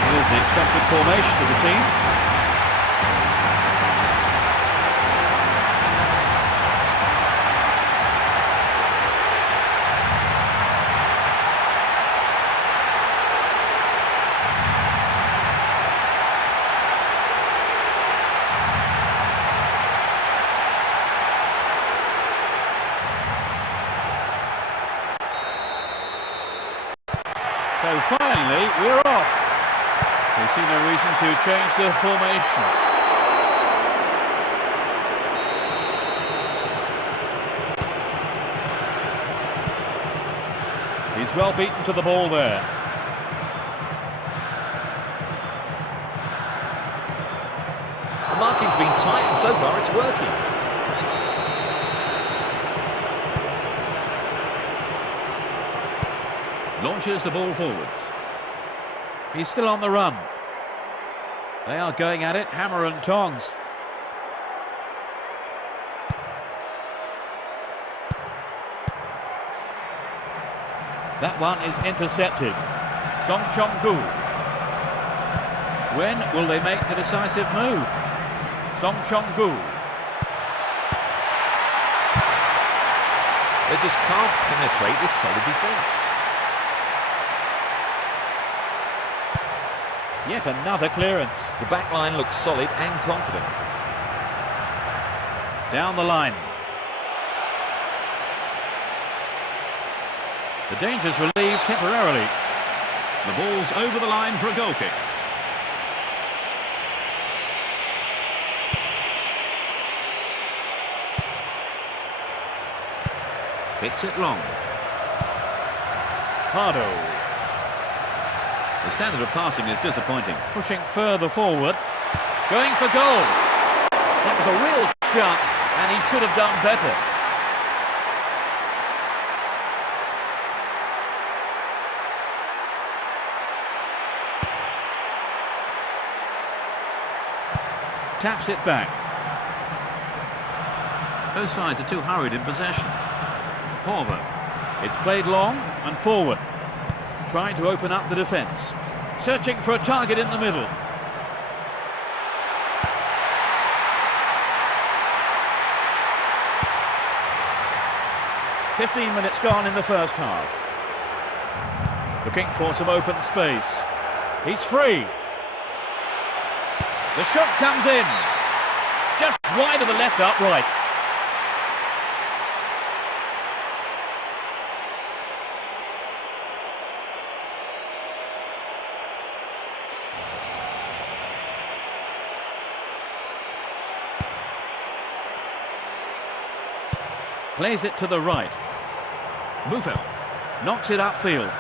Here's the expected formation of the team. So finally, we're off. We see no reason to change the formation. He's well beaten to the ball there. The marking's been tight and so far it's working. Launches the ball forwards. He's still on the run. They are going at it, hammer and tongs. That one is intercepted. Song Chong-gu. When will they make the decisive move? Song Chong-gu. They just can't penetrate this solid defence. Yet another clearance. The back line looks solid and confident. Down the line. The danger's relieved temporarily. The ball's over the line for a goal kick. Hits it long. Pardo. The standard of passing is disappointing. Pushing further forward. Going for goal. That was a real chance, and he should have done better. Taps it back. Both sides are too hurried in possession. Porver. It's played long and forward. Trying to open up the defence. Searching for a target in the middle. "15 minutes gone in the first half. Looking for some open space. He's free. The shot comes in. Just wide of the left upright. Plays it to the right. Buffel. Knocks it upfield.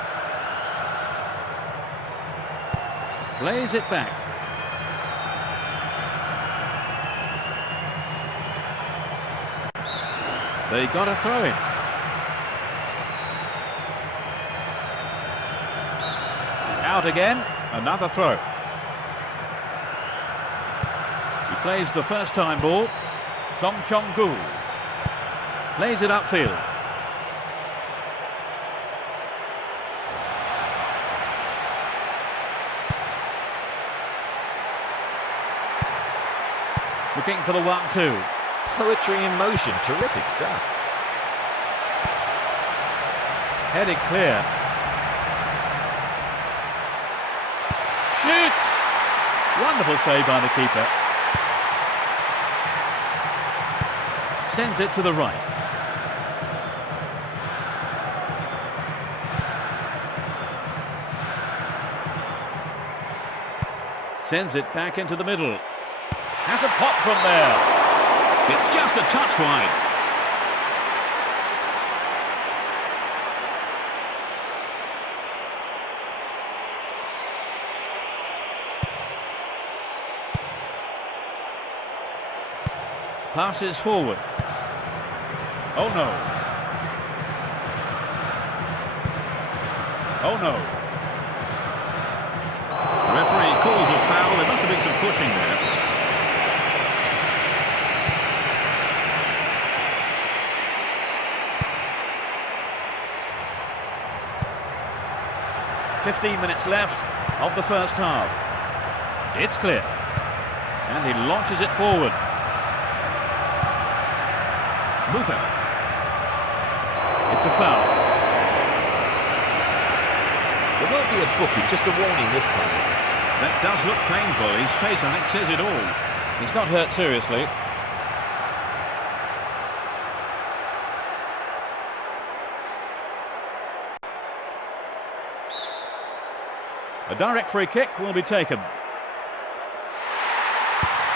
Plays it back. They got a throw in. Out again. Another throw. He plays the first time ball. Song Chong-gu. Plays it upfield. Looking for the 1-2. Poetry in motion, terrific stuff. Headed clear. shoots! Wonderful save by the keeper. Sends it to the right. Sends it back into the middle. Has a pop from there. It's just a touch wide. Passes forward. Oh no. Oh no. The referee calls a foul. There must have been some pushing there. "15 minutes left of the first half. It's clear. And he launches it forward. Move It's a foul. There won't be a booking, just a warning this time. That does look painful. His face, I think, says it all. He's not hurt seriously. A direct free kick will be taken.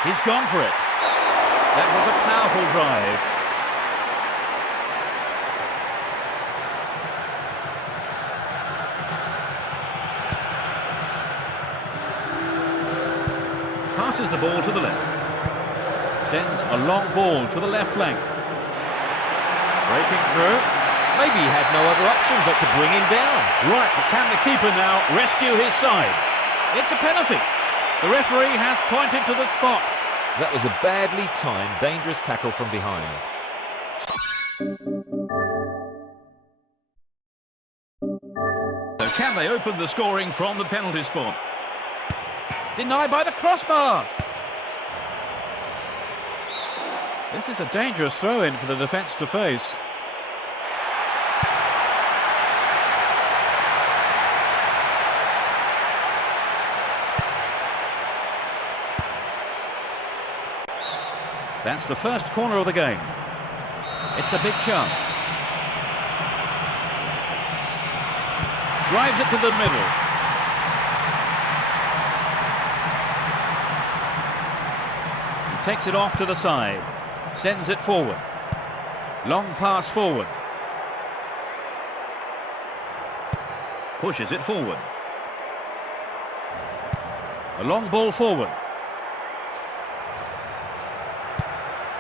He's gone for it. That was a powerful drive. Passes the ball to the left. Sends a long ball to the left flank. Breaking through. Maybe he had no other option but to bring him down. Right, but can the keeper now rescue his side? It's a penalty. The referee has pointed to the spot. That was a badly timed, dangerous tackle from behind. So can they open the scoring from the penalty spot? Denied by the crossbar. This is a dangerous throw-in for the defence to face. That's the first corner of the game. It's a big chance. Drives it to the middle. He takes it off to the side. Sends it forward. Long pass forward. Pushes it forward. A long ball forward.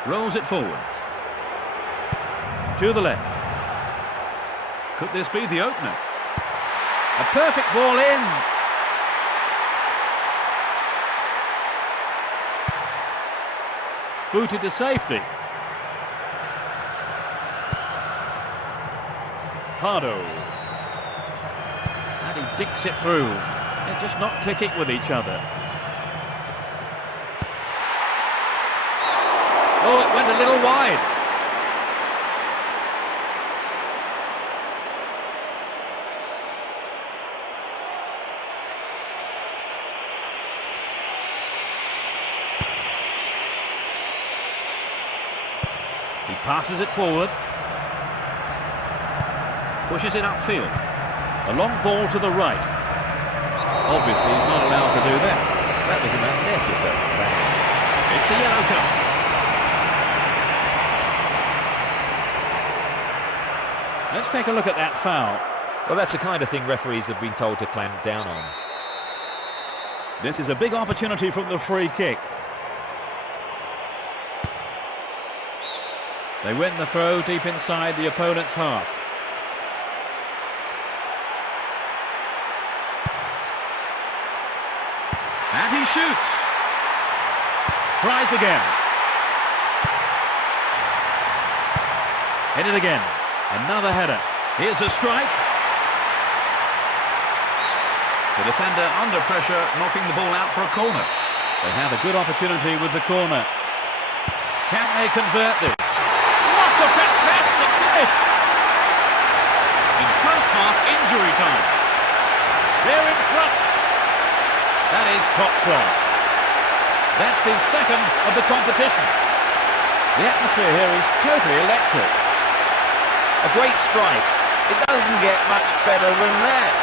Rolls it forward. To the left. Could this be the opener? A perfect ball in. Booted to safety. Pardo. And he dinks it through. They're just not clicking with each other. Oh, it went a little wide. He passes it forward. Pushes it upfield. A long ball to the right. Obviously, he's not allowed to do that. That was an unnecessary foul. It's a yellow card. Let's take a look at that foul. Well, that's the kind of thing referees have been told to clamp down on. This is a big opportunity from the free kick. They win the throw deep inside the opponent's half. And he shoots. Tries again. Hit it again. Another header. Here's a strike. The defender under pressure, knocking the ball out for a corner. They have a good opportunity with the corner. Can they convert this? What a fantastic finish! In first half injury time. They're in front. That is top class. That's his second of the competition. The atmosphere here is totally electric. A great strike. It doesn't get much better than that.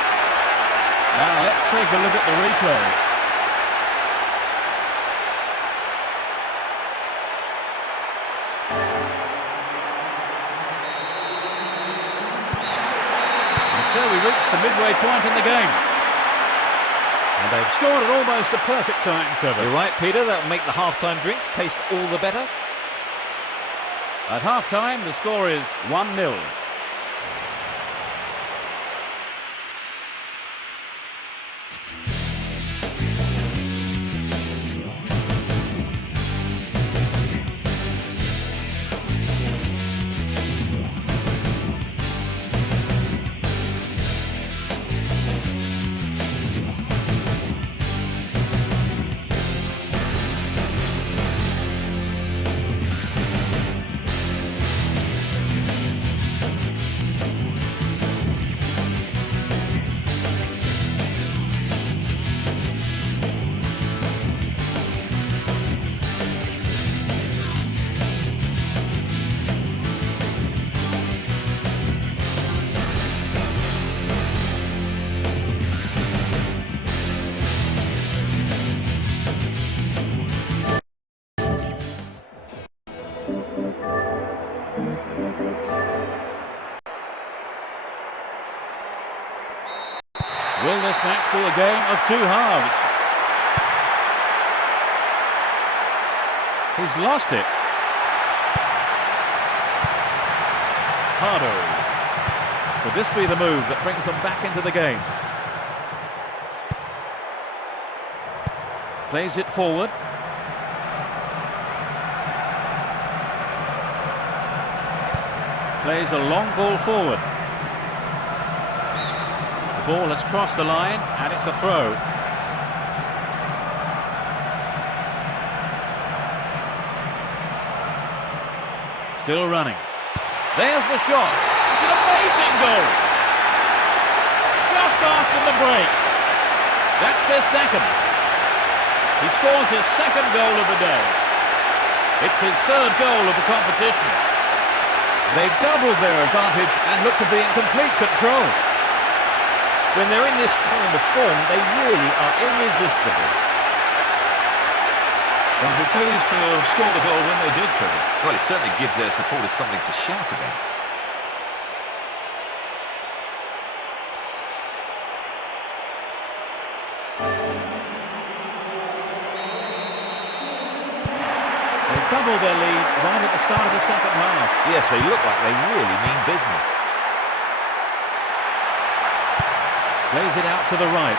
Now let's take a look at the replay. And so we reach the midway point in the game. And they've scored at almost a perfect time, Trevor. You're right, Peter. That will make the half-time drinks taste all the better. At half-time, the score is 1-0. Will this match be a game of two halves? He's lost it. Pardo. Could this be the move that brings them back into the game? Plays it forward. Plays a long ball forward. The ball has crossed the line and it's a throw. Still running. There's the shot. It's an amazing goal. Just after the break. That's their second. He scores his second goal of the day. It's his third goal of the competition. They've doubled their advantage and look to be in complete control. When they're in this kind of form, they really are irresistible. They'll be pleased to score the goal when they did, Trevor. Well, it certainly gives their supporters something to shout about. They've doubled their lead right at the start of the second half. Yes, they look like they really mean business. Plays it out to the right.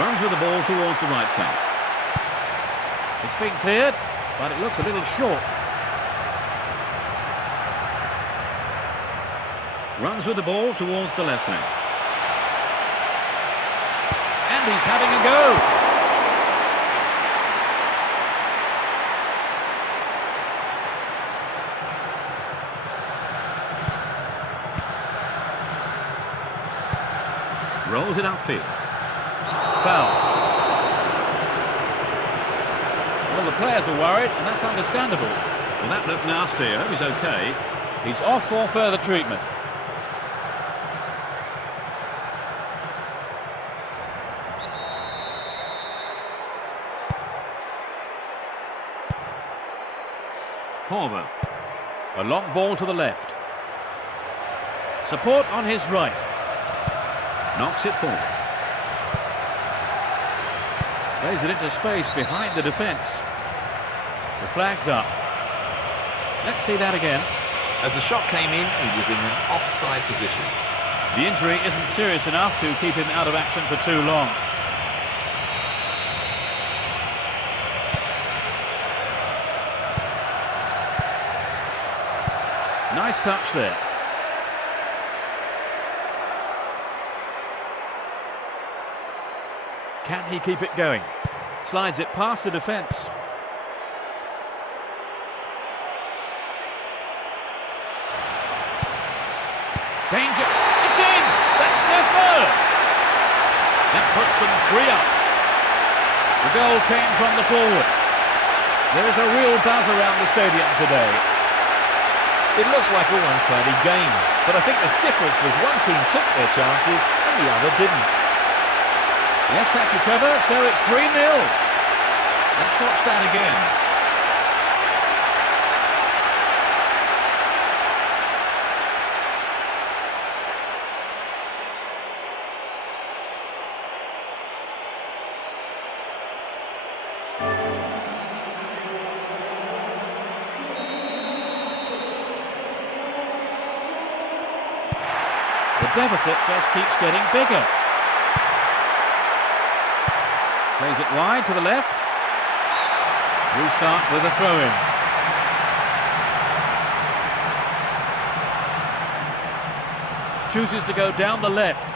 Runs with the ball towards the right flank. It's been cleared, but it looks a little short. Runs with the ball towards the left flank. And he's having a go. Rolls it upfield. Foul. Well, the players are worried, and that's understandable. Well, that looked nasty. I hope he's okay. He's off for further treatment. Porver. A long ball to the left. Support on his right. Knocks it forward. Plays it into space behind the defence. The flag's up. Let's see that again. As the shot came in, he was in an offside position. The injury isn't serious enough to keep him out of action for too long. Nice touch there. Can he keep it going? Slides it past the defence. Danger. It's in! That's their third! That puts them 3 up. The goal came from the forward. There is a real buzz around the stadium today. It looks like a one-sided game, but I think the difference was one team took their chances and the other didn't. Yes, thank you, Trevor. So it's 3-0. Let's watch that again. The deficit just keeps getting bigger. Plays it wide to the left. Restart with a throw-in. Chooses to go down the left.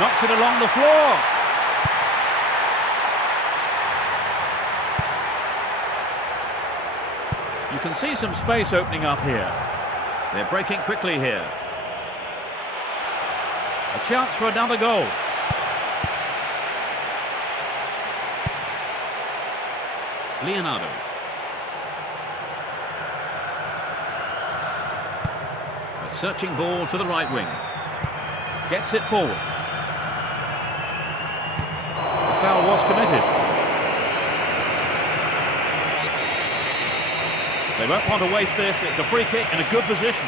Knocks it along the floor. You can see some space opening up here. They're breaking quickly here. A chance for another goal. Leonardo. A searching ball to the right wing. Gets it forward. The foul was committed. They won't want to waste this. It's a free kick in a good position.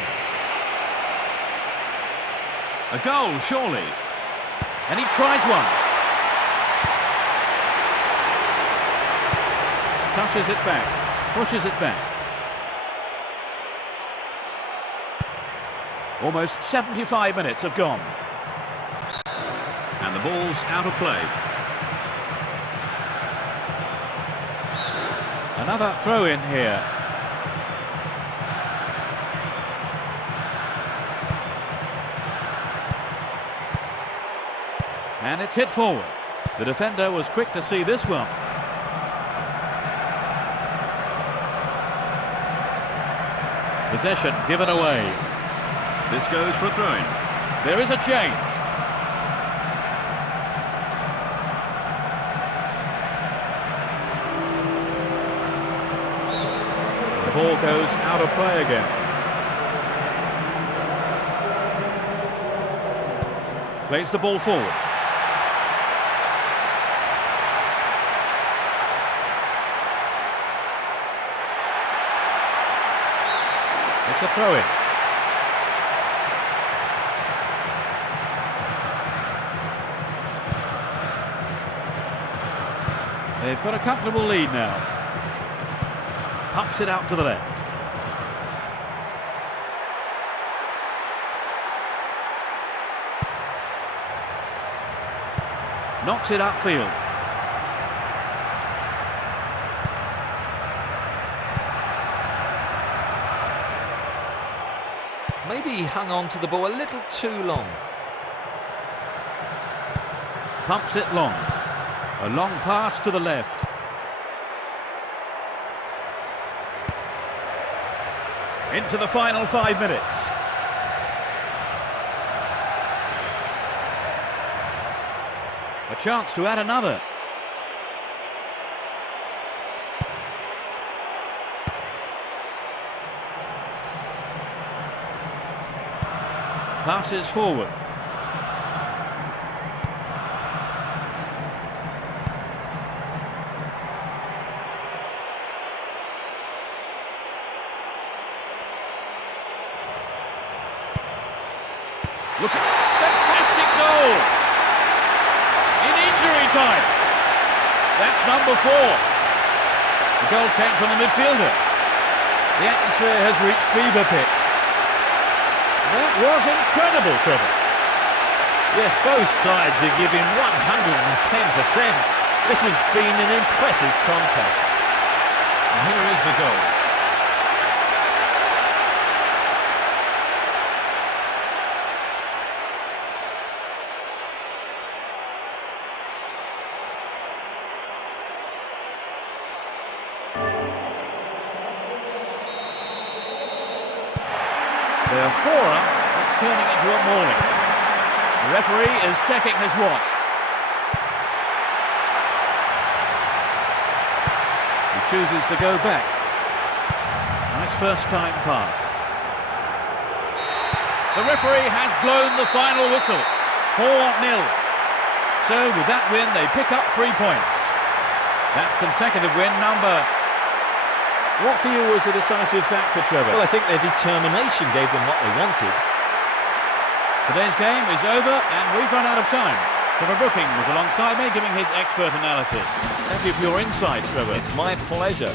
A goal, surely. And he tries one. Touches it back. Pushes it back. Almost 75 minutes have gone. And the ball's out of play. Another throw in here. And it's hit forward. The defender was quick to see this one. Possession given away. This goes for a throw-in. There is a change. The ball goes out of play again. Plays the ball forward. It's a throw-in. They've got a comfortable lead now. Pumps it out to the left. Knocks it upfield. Maybe he hung on to the ball a little too long. Pumps it long. A long pass to the left. Into the final 5 minutes. A chance to add another. Passes forward. Look at fantastic goal! In injury time. That's number 4. The goal came from the midfielder. The atmosphere has reached fever pitch. That was incredible, Trevor. Yes, both sides are giving 110%. This has been an impressive contest. And here is the goal. They're 4 up. It's turning into a mauling. The referee is checking his watch. He chooses to go back. Nice first time pass. The referee has blown the final whistle. 4-0. So with that win, they pick up 3 points. That's consecutive win number. What for you was the decisive factor, Trevor? Well, I think their determination gave them what they wanted. Today's game is over and we've run out of time. Trevor Brooking was alongside me giving his expert analysis. Thank you for your insight, Trevor. It's my pleasure.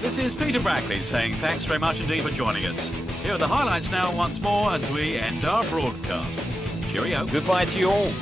This is Peter Brackley saying thanks very much indeed for joining us. Here are the highlights now once more as we end our broadcast. Cheerio. Goodbye to you all.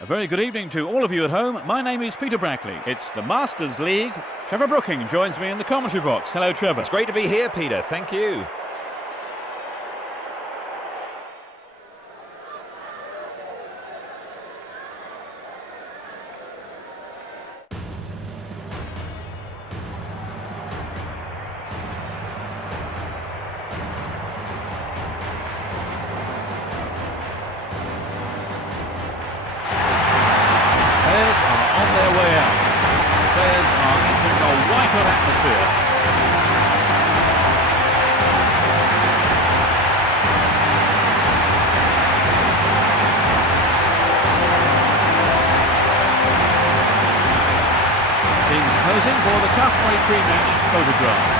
A very good evening to all of you at home. My name is Peter Brackley. It's the Masters League. Trevor Brooking joins me in the commentary box. Hello, Trevor. It's great to be here, Peter. Thank you. Posing for the customary pre-match photograph.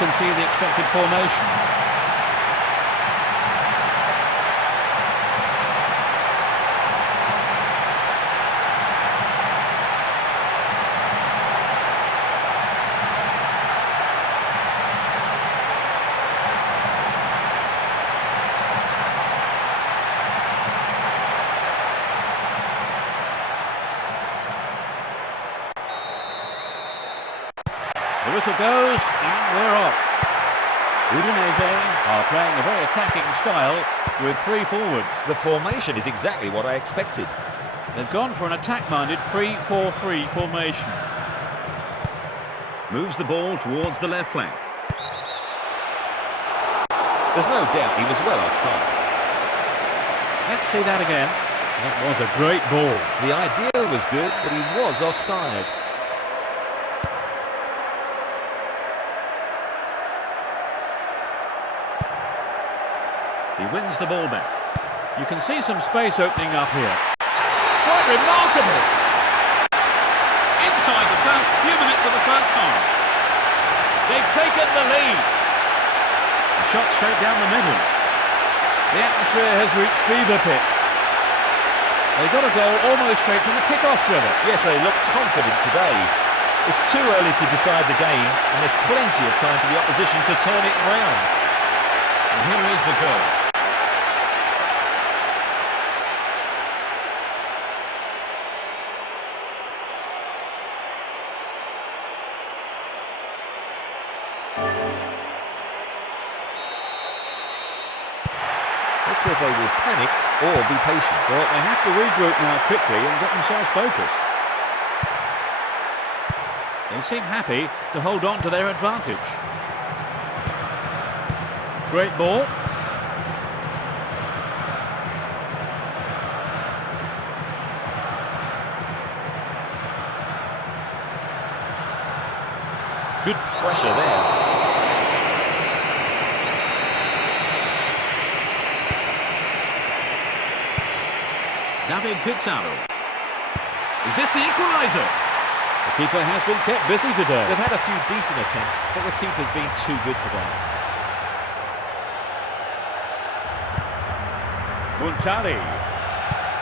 can see the expected formation. The whistle goes, and we're off. Udinese are playing a very attacking style with three forwards. The formation is exactly what I expected. They've gone for an attack-minded 3-4-3 formation. Moves the ball towards the left flank. There's no doubt he was well offside. Let's see that again. That was a great ball. The idea was good, but he was offside. He wins the ball back. You can see some space opening up here. Quite remarkable. Inside the first few minutes of the first half. They've taken the lead. A shot straight down the middle. The atmosphere has reached fever pitch. They got a goal almost straight from the kick-off dribble. Yes, they look confident today. It's too early to decide the game, and there's plenty of time for the opposition to turn it round. And here is the goal. Let's see if they will panic or be patient. Well, they have to regroup now quickly and get themselves focused. They seem happy to hold on to their advantage. Great ball. Good pressure there. David Pizarro. Is this the equaliser? The keeper has been kept busy today. They've had a few decent attempts, but the keeper's been too good today. Muntari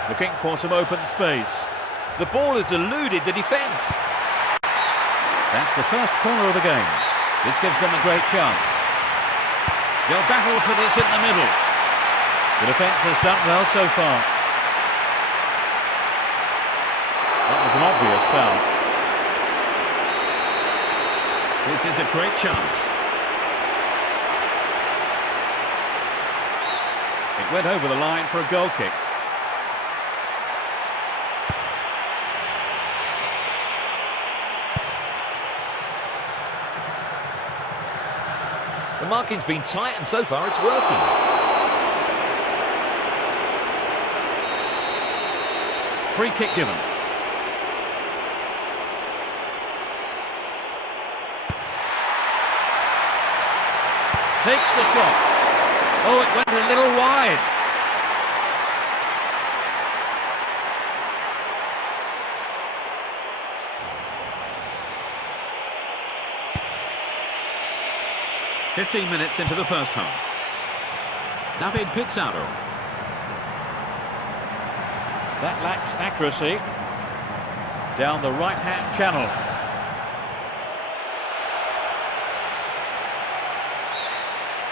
looking for some open space. The ball has eluded the defence. That's the first corner of the game. This gives them a great chance. They'll battle for this in the middle. The defence has done well so far. That was an obvious foul. This is a great chance. It went over the line for a goal kick. The marking's been tight, and so far it's working. Free kick given. Takes the shot. Oh, it went a little wide. "15 minutes into the first half. David Pizarro. That lacks accuracy. Down the right-hand channel.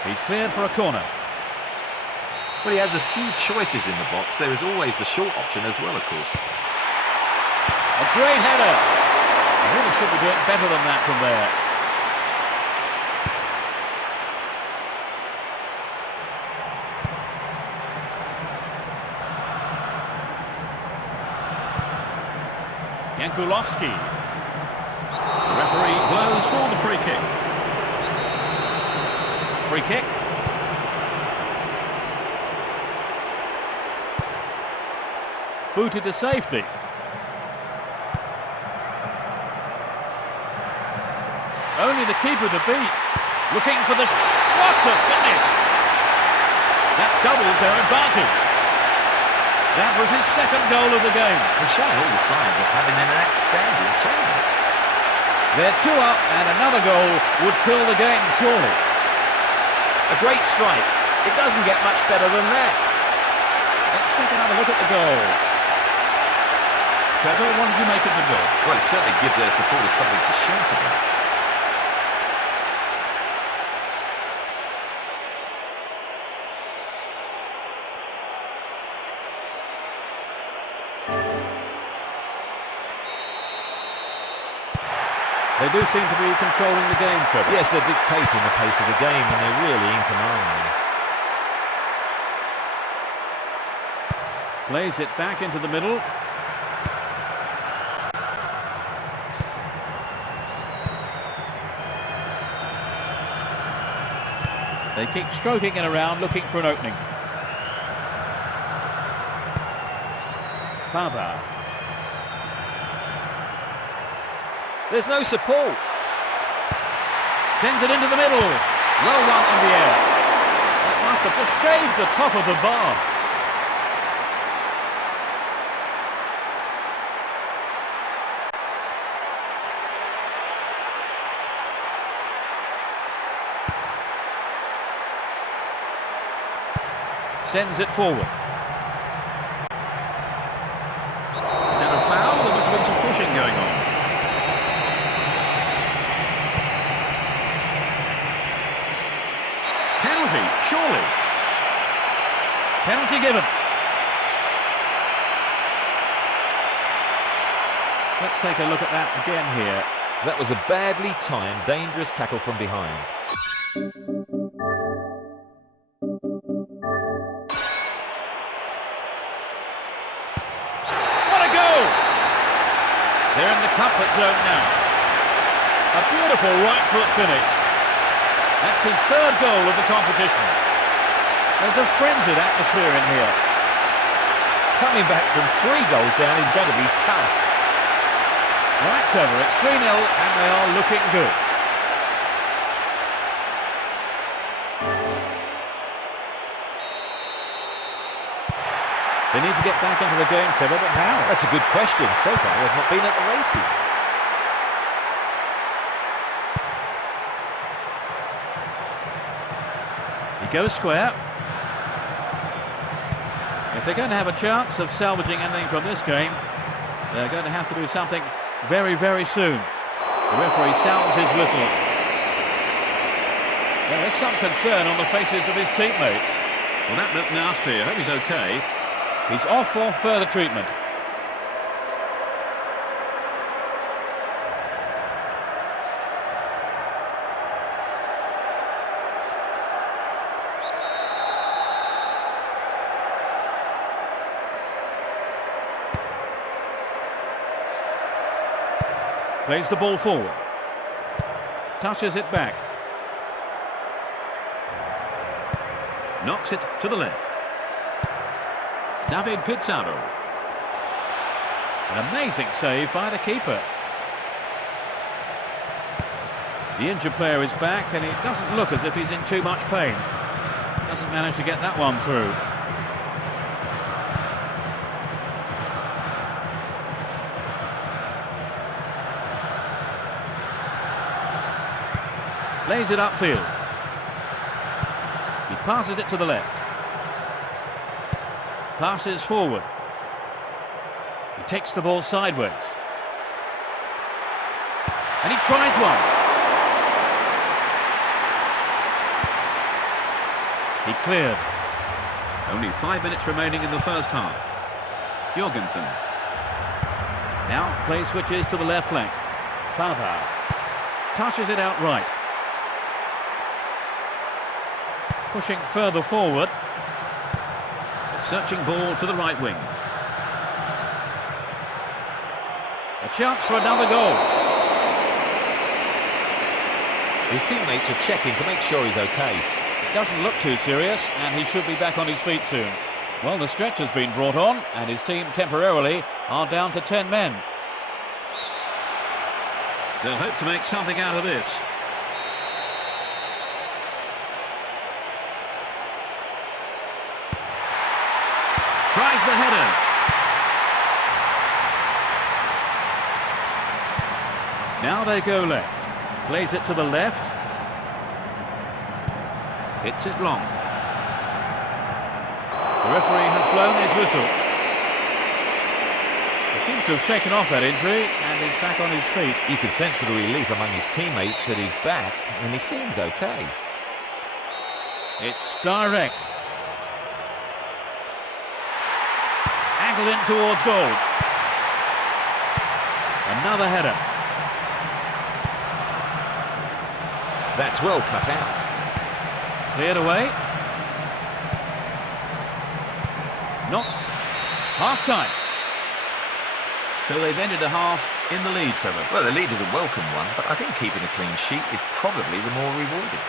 He's cleared for a corner. Well, he has a few choices in the box. There is always the short option as well, of course. A great header. He really should be doing better than that from there. Jankulovski. The referee blows for the free kick. Free kick. Booted to safety. Only the keeper to beat. Looking for the... What a finish! That doubles their advantage. That was his second goal of the game. He's showing all the signs of having an outstanding tournament. They're 2 up, and another goal would kill the game, surely. A great strike. It doesn't get much better than that. Let's take another look at the goal. Trevor, what did you make of the goal? Well, it certainly gives their supporters something to shout about. They do seem to be controlling the game, Trevor. Yes, they're dictating the pace of the game, and they're really in command. Plays it back into the middle. They keep stroking it around, looking for an opening. Fava. There's no support. Sends it into the middle. Well one in the air. That must have just shaved the top of the bar. Sends it forward. Is that a foul? There must have been some pushing going on. Penalty, surely. Penalty given. Let's take a look at that again here. That was a badly timed, dangerous tackle from behind. What a goal! They're in the comfort zone now. A beautiful right foot finish. That's his 3rd goal of the competition. There's a frenzied atmosphere in here. Coming back from 3 goals down is going to be tough. Right, Trevor, it's 3-0 and they are looking good. They need to get back into the game, Trevor, but how? That's a good question. So far, they've not been at the races. He goes square. If they're going to have a chance of salvaging anything from this game, they're going to have to do something very, very soon. The referee sounds his whistle. There is some concern on the faces of his teammates. Well, that looked nasty. I hope he's okay. He's off for further treatment. Plays the ball forward. Touches it back. Knocks it to the left. David Pizarro. An amazing save by the keeper. The injured player is back and it doesn't look as if he's in too much pain. Doesn't manage to get that one through. Lays it upfield. He passes it to the left. Passes forward. He takes the ball sideways. And he tries one. He cleared. Only 5 minutes remaining in the first half. Jorgensen. Now play switches to the left flank. Fava touches it out right. Pushing further forward. A searching ball to the right wing. A chance for another goal. His teammates are checking to make sure he's okay. It doesn't look too serious and he should be back on his feet soon. Well, the stretcher's been brought on and his team temporarily are down to 10 men. They'll hope to make something out of this. Tries the header. Now they go left. Plays it to the left. Hits it long. The referee has blown his whistle. He seems to have shaken off that injury and is back on his feet. You could sense the relief among his teammates that he's back, and he seems okay. It's direct. Angled in towards goal. Another header. That's well cut out. Cleared away. Not half-time. So they've ended a half in the lead, Trevor. Well, the lead is a welcome one, but I think keeping a clean sheet is probably the more rewarding.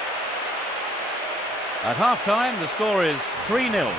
At half-time, the score is 3-0.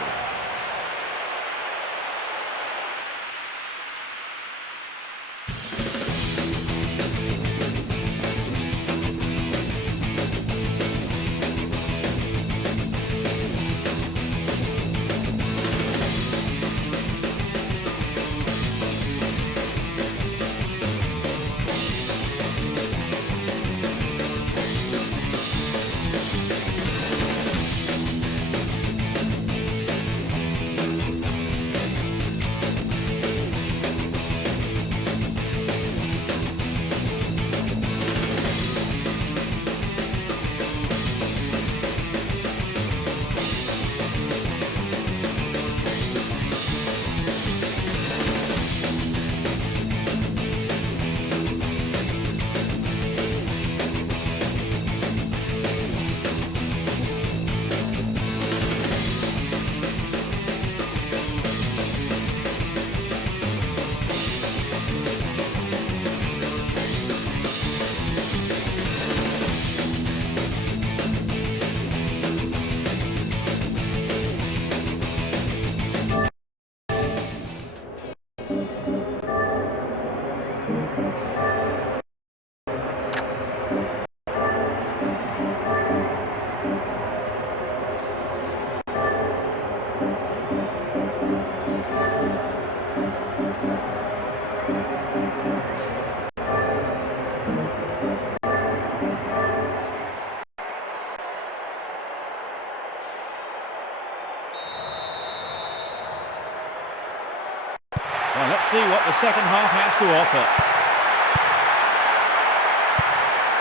Well, let's see what the second half has to offer.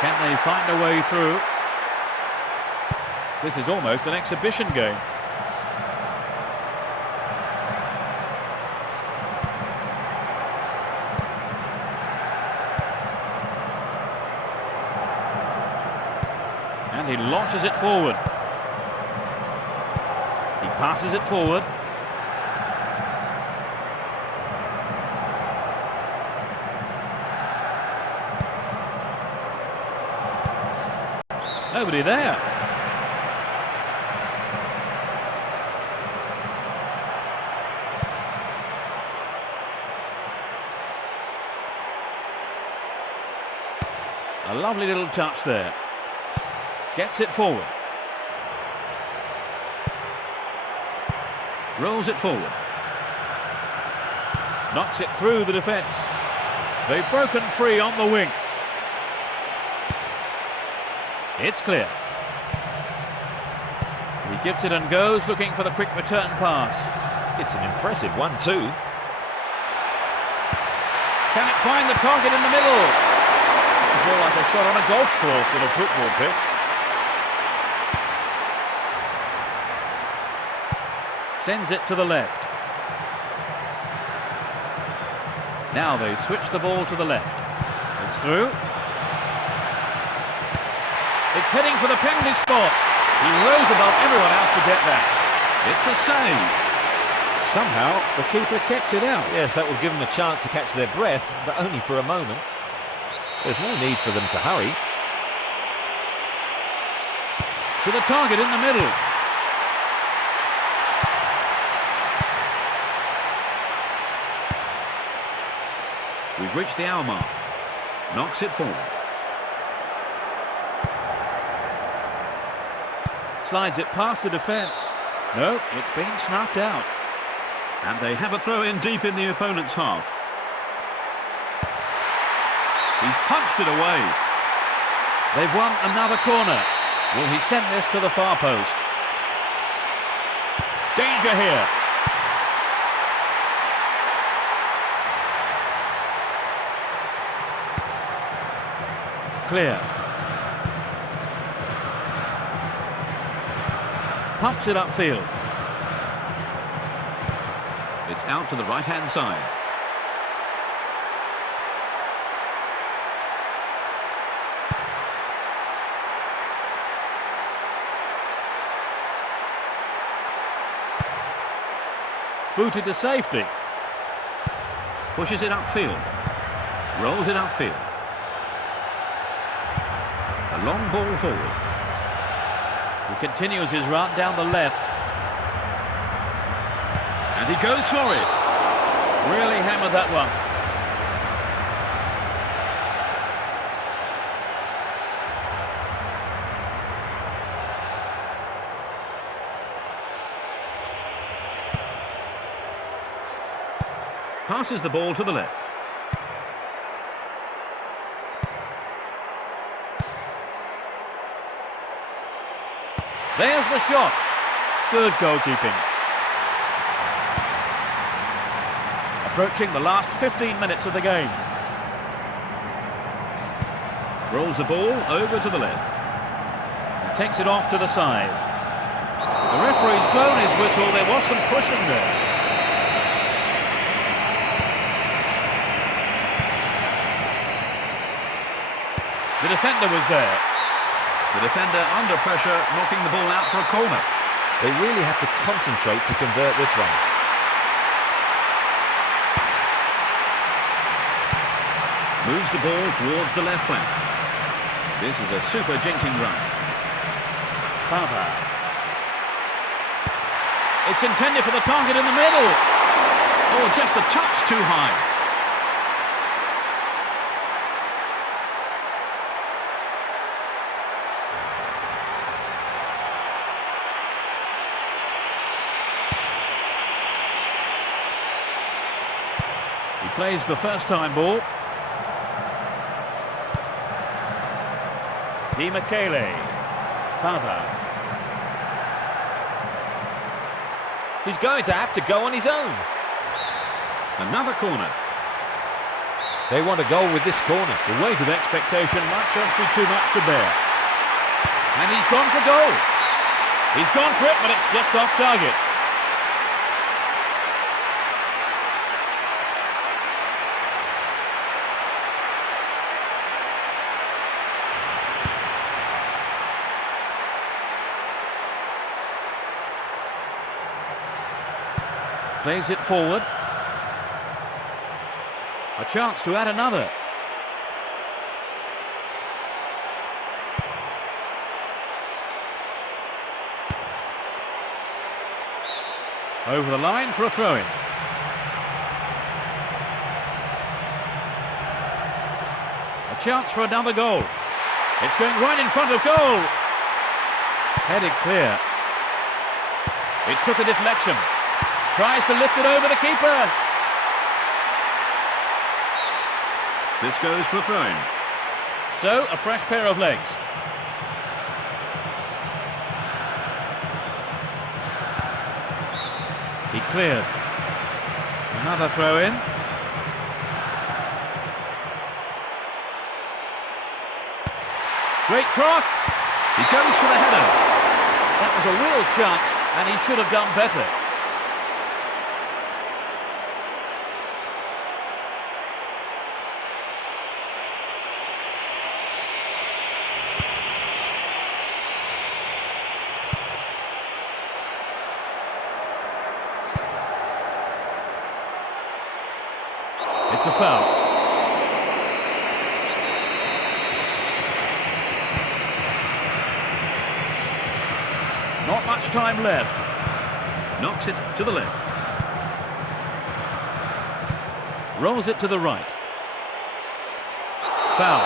Can they find a way through? This is almost an exhibition game. And he launches it forward. He passes it forward. Nobody there. A lovely little touch there. Gets it forward. Rolls it forward. Knocks it through the defence. They've broken free on the wing. It's clear. He gives it and goes, looking for the quick return pass. It's an impressive one too. Can it find the target in the middle? It's more like a shot on a golf course than a football pitch. Sends it to the left. Now they switch the ball to the left. It's through. It's heading for the penalty spot. He rose above everyone else to get that. It's a save. Somehow the keeper kept it out. Yes, that will give them a chance to catch their breath, but only for a moment. There's no need for them to hurry. To the target in the middle. We've reached the hour mark. Knocks it forward. Slides it past the defence. No, it's been snuffed out. And they have a throw in deep in the opponent's half. He's punched it away. They've won another corner. Will he send this to the far post? Danger here. Clear. Pumps it upfield. It's out to the right-hand side. Booted to safety. Pushes it upfield. Rolls it upfield. A long ball forward. He continues his run down the left. And he goes for it. Really hammered that one. Passes the ball to the left. There's the shot. Good goalkeeping. Approaching the last 15 minutes of the game. Rolls the ball over to the left. And takes it off to the side. The referee's blown his whistle. There was some pushing there. The defender was there. The defender under pressure, knocking the ball out for a corner. They really have to concentrate to convert this one. Moves the ball towards the left flank. This is a super jinking run. Fava. It's intended for the target in the middle. Oh, just a touch too high. He plays the first-time ball. Di Michele. Fava. He's going to have to go on his own. Another corner. They want a goal with this corner. The weight of expectation might just be too much to bear. And he's gone for goal. He's gone for it, but it's just off target. Plays it forward. A chance to add another. Over the line for a throw-in. A chance for another goal. It's going right in front of goal. Headed clear. It took a deflection. Tries to lift it over the keeper. This goes for a throw-in. So, a fresh pair of legs. He cleared. Another throw-in. Great cross. He goes for the header. That was a real chance, and he should have done better. It's a foul. Not much time left. Knocks it to the left. Rolls it to the right. Foul.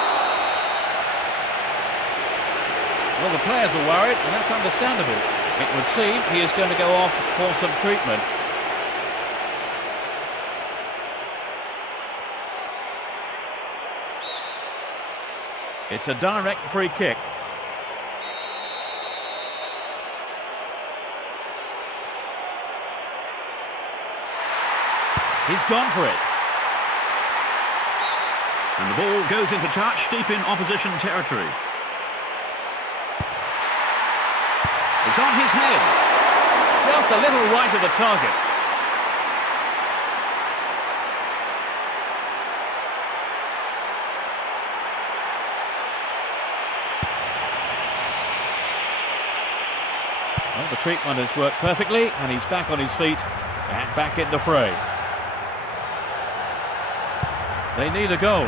Well, the players are worried, and that's understandable. It would seem he is going to go off for some treatment. It's a direct free kick. He's gone for it. And the ball goes into touch deep in opposition territory. It's on his head. Just a little right of the target. Well, the treatment has worked perfectly, and he's back on his feet and back in the fray. They need a goal.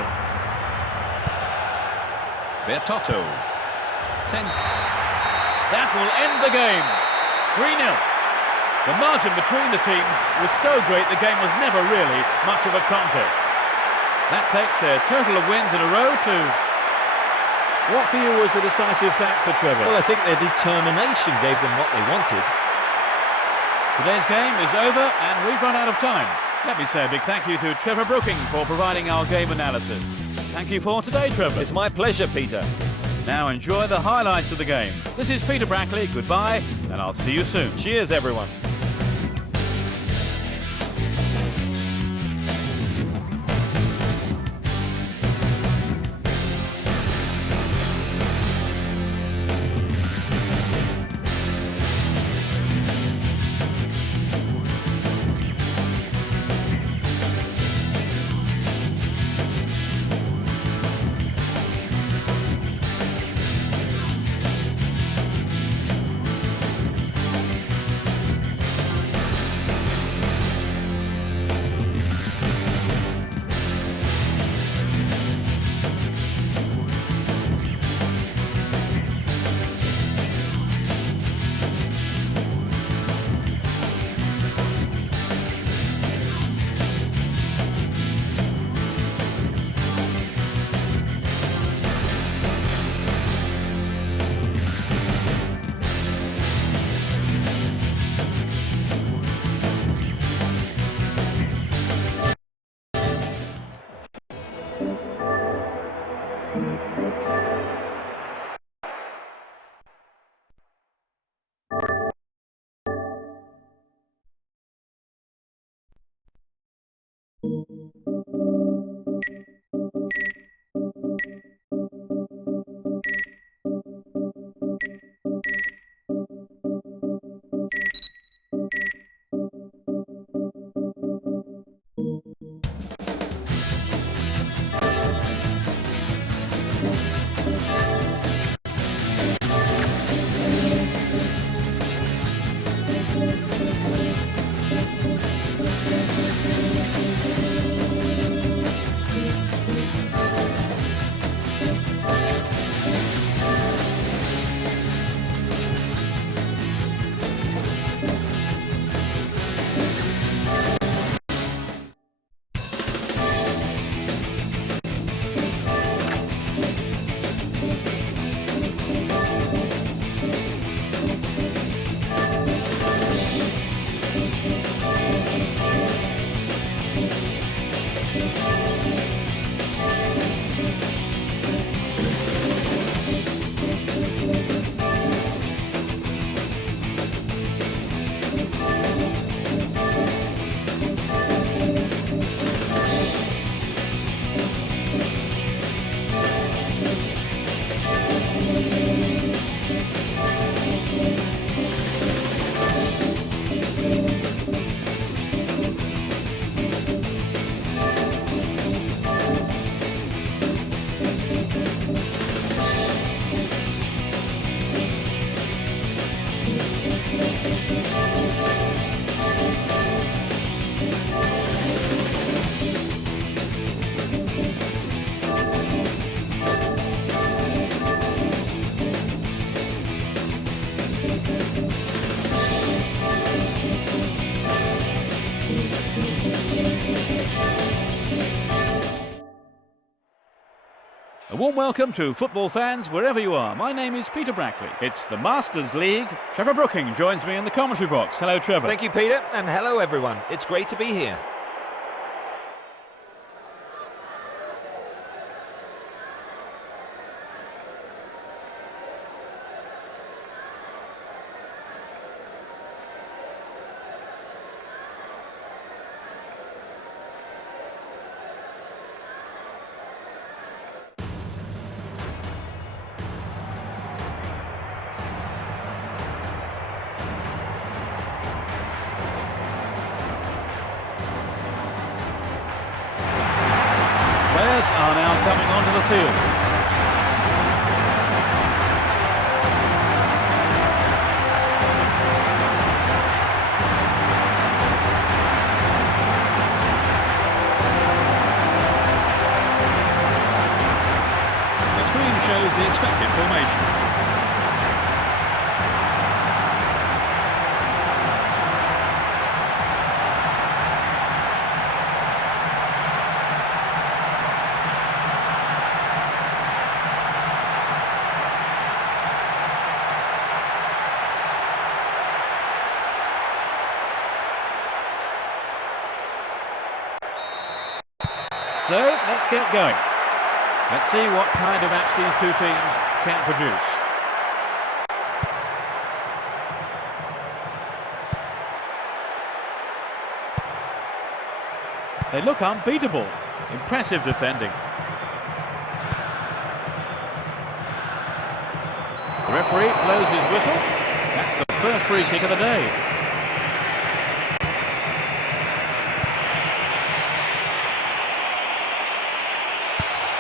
Bertotto sends. That will end the game. 3-0. The margin between the teams was so great the game was never really much of a contest. That takes their total of wins in a row to... What for you was the decisive factor, Trevor? Well, I think their determination gave them what they wanted. Today's game is over and we've run out of time. Let me say a big thank you to Trevor Brooking for providing our game analysis. Thank you for today, Trevor. It's my pleasure, Peter. Now enjoy the highlights of the game. This is Peter Brackley, goodbye, and I'll see you soon. Cheers, everyone. A warm welcome to football fans wherever you are. My name is Peter Brackley. It's the Masters League. Trevor Brooking joins me in the commentary box. Hello, Trevor. Thank you, Peter, and hello, everyone. It's great to be here. are now coming onto the field. The screen shows the expected formation. So, let's get going. Let's see what kind of match these two teams can produce. They look unbeatable. Impressive defending. The referee blows his whistle. That's the first free kick of the day.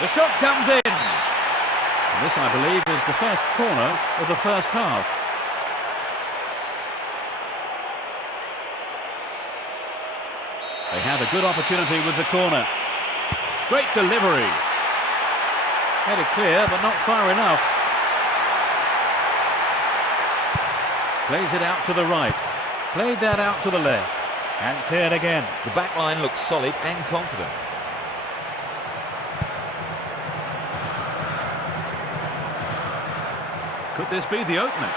The shot comes in. And this, I believe, is the first corner of the first half. They have a good opportunity with the corner. Great delivery. Headed clear, but not far enough. Plays it out to the right. Played that out to the left. And cleared again. The back line looks solid and confident. Could this be the opener?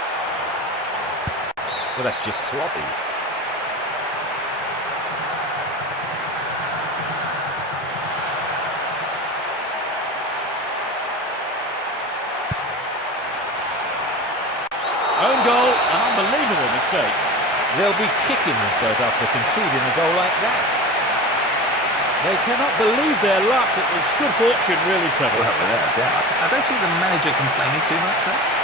Well, that's just sloppy. Own goal, an unbelievable mistake. They'll be kicking themselves after conceding a goal like that. They cannot believe their luck. It was good fortune, really, Trevor. Well, without a doubt. I don't see the manager complaining too much there.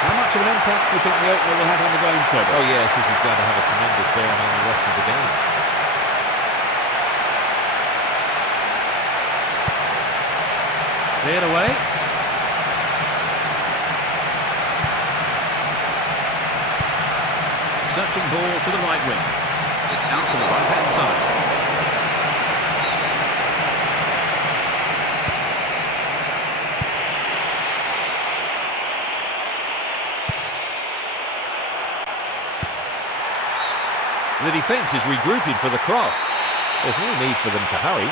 How much of an impact do you think the opener will have on the game, Trevor? Oh yes, this is going to have a tremendous bearing on the rest of the game. Cleared away. Searching ball to the right wing. It's out to the right-hand side. The defence is regrouping for the cross. There's no need for them to hurry.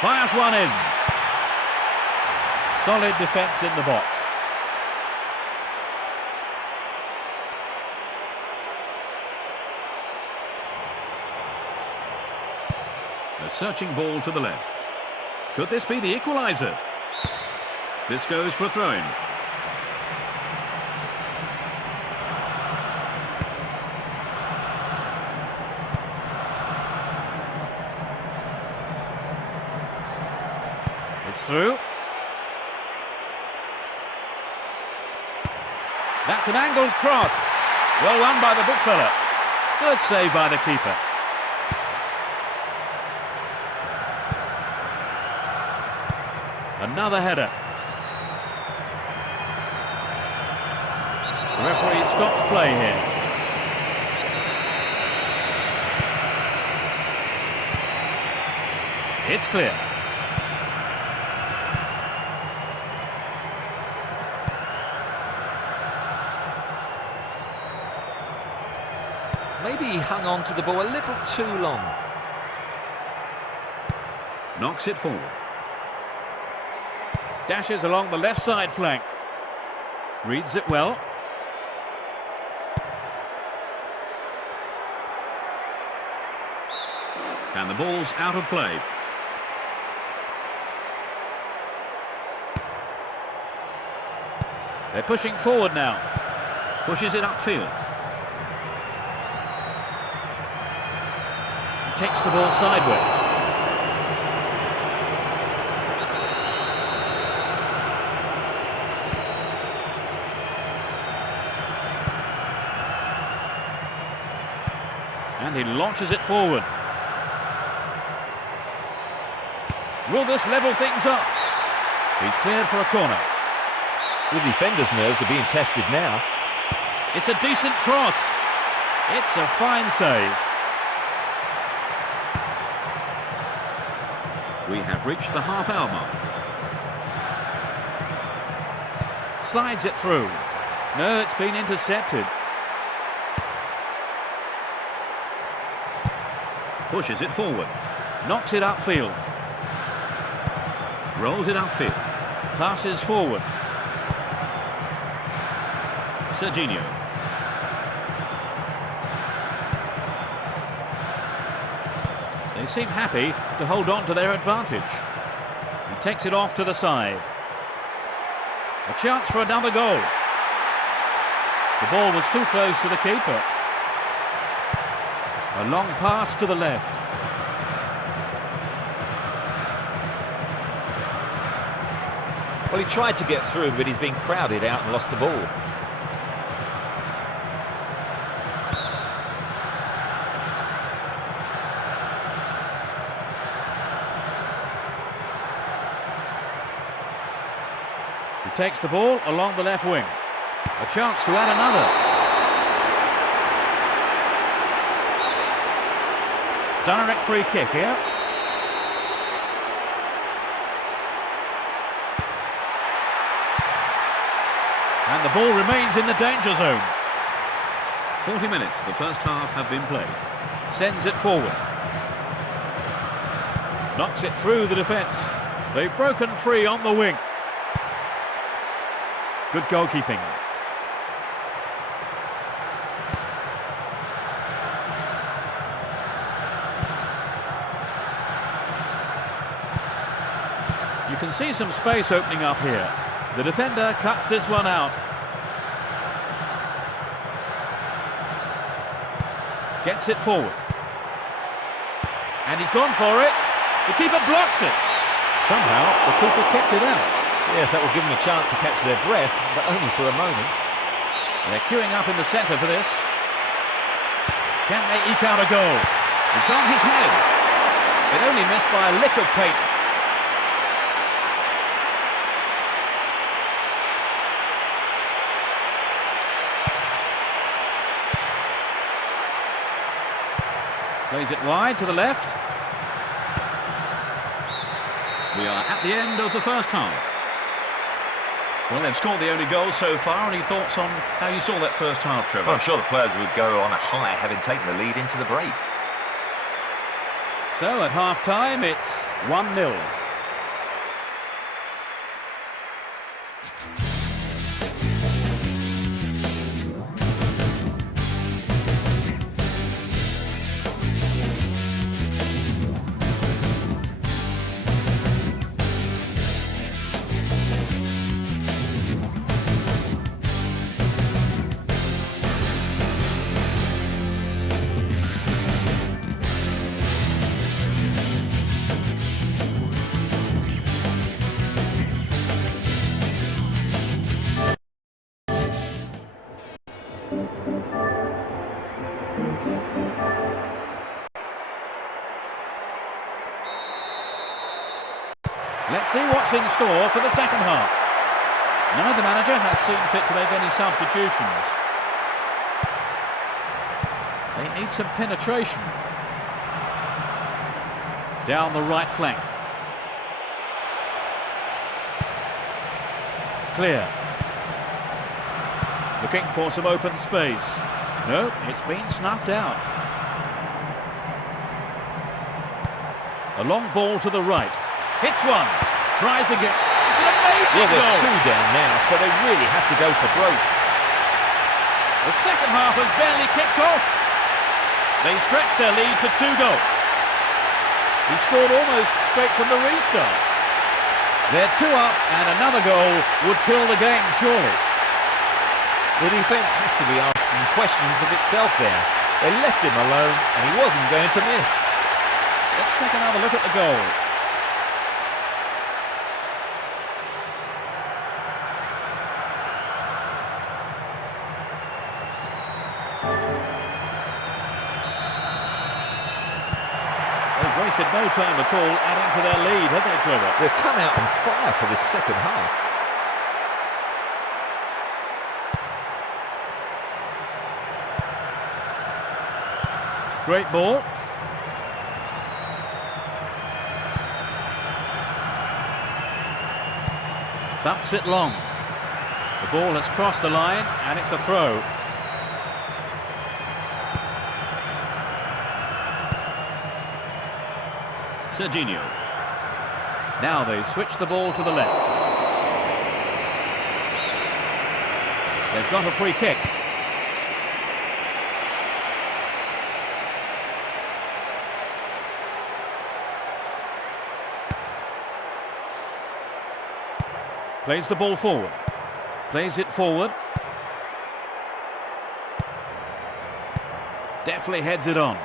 Fires one in. Solid defence in the box. A searching ball to the left. Could this be the equaliser? This goes for a throw-in. It's through. That's an angled cross. Well run by the big fella. Good save by the keeper. Another header. The referee stops play here. It's clear. Maybe he hung on to the ball a little too long. Knocks it forward. Dashes along the left side flank. Reads it well. And the ball's out of play. They're pushing forward now. Pushes it upfield. He takes the ball sideways. And he launches it forward. Will this level things up? He's cleared for a corner. The defenders' nerves are being tested now. It's a decent cross. It's a fine save. We have reached the half-hour mark. Slides it through. No, it's been intercepted. Pushes it forward. Knocks it upfield. Rolls it upfield. Passes forward. Serginho. They seem happy to hold on to their advantage. He takes it off to the side. A chance for another goal. The ball was too close to the keeper. A long pass to the left. Well, he tried to get through, but he's been crowded out and lost the ball. He takes the ball along the left wing. A chance to add another. Direct free kick here. And the ball remains in the danger zone. 40 minutes of the first half have been played. Sends it forward. Knocks it through the defence. They've broken free on the wing. Good goalkeeping. You can see some space opening up here. The defender cuts this one out. Gets it forward. And he's gone for it. The keeper blocks it. Somehow the keeper kept it out. Yes, that will give them a chance to catch their breath, but only for a moment. They're queuing up in the centre for this. Can they eke out a goal? It's on his head. It only missed by a lick of paint. Plays it wide to the left. We are at the end of the first half. Well, they've scored the only goal so far. Any thoughts on how you saw that first half, Trevor? Well, I'm sure the players would go on a high, having taken the lead into the break. So at half-time, it's 1-0. Let's see what's in store for the second half. Neither manager has seen fit to make any substitutions. They need some penetration. Down the right flank. Clear. Looking for some open space. No, it's been snuffed out. A long ball to the right. Hits one. Tries again. It's an amazing Well, they're goal. 2 down now, so they really have to go for broke. The second half has barely kicked off. They stretch their lead to 2 goals. He scored almost straight from the restart. They're 2 up, and another goal would kill the game, surely. The defence has to be asking questions of itself there. They left him alone, and he wasn't going to miss. Let's take another look at the goal. They've wasted no time at all adding to their lead, have they, Trevor? They've come out on fire for this second half. Great ball. Thumps it long. The ball has crossed the line and it's a throw. Serginho. Now they switch the ball to the left. They've got a free kick. Plays the ball forward. Plays it forward. Deftly heads it on.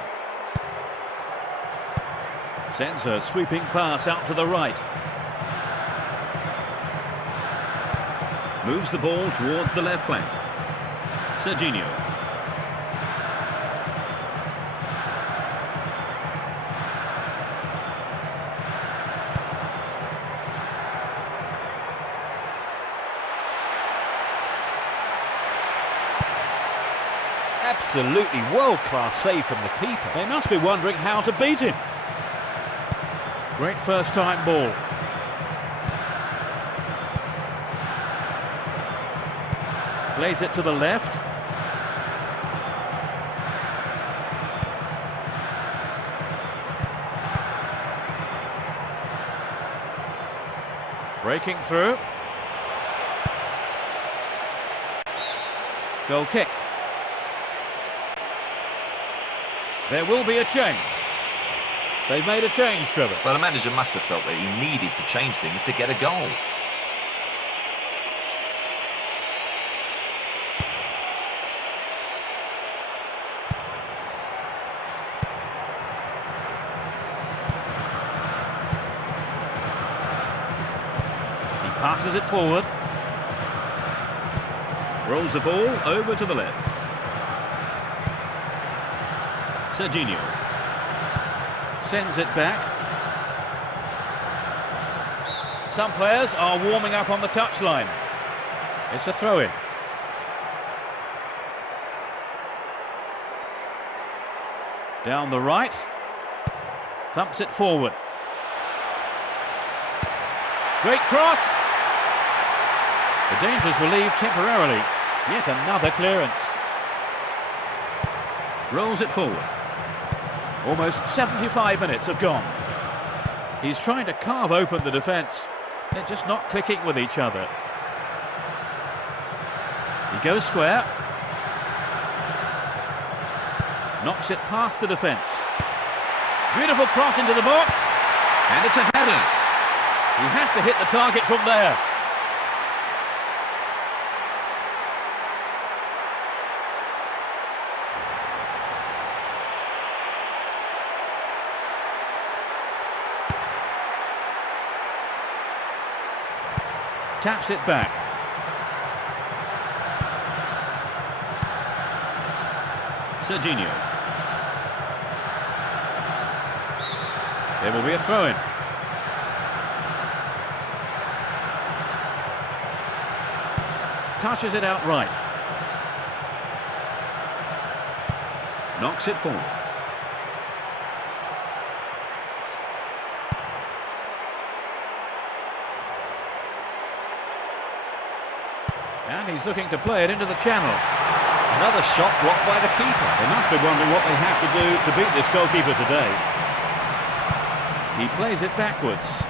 Sends a sweeping pass out to the right. Moves the ball towards the left flank. Serginho. Absolutely world-class save from the keeper. They must be wondering how to beat him. Great first-time ball. Plays it to the left. Breaking through. Goal kick. There will be a change. They've made a change, Trevor. Well, the manager must have felt that he needed to change things to get a goal. He passes it forward. Rolls the ball over to the left. Serginho. Sends it back. Some players are warming up on the touchline. It's a throw-in. Down the right. Thumps it forward. Great cross. The danger's relieved temporarily. Yet another clearance. Rolls it forward. Almost 75 minutes have gone. He's trying to carve open the defence. They're just not clicking with each other. He goes square. Knocks it past the defence. Beautiful cross into the box. And it's a header. He has to hit the target from there. Taps it back. Serginho. There will be a throw-in. Touches it out right. Knocks it forward. And he's looking to play it into the channel. Another shot blocked by the keeper. They must be wondering what they have to do to beat this goalkeeper today. He plays it backwards.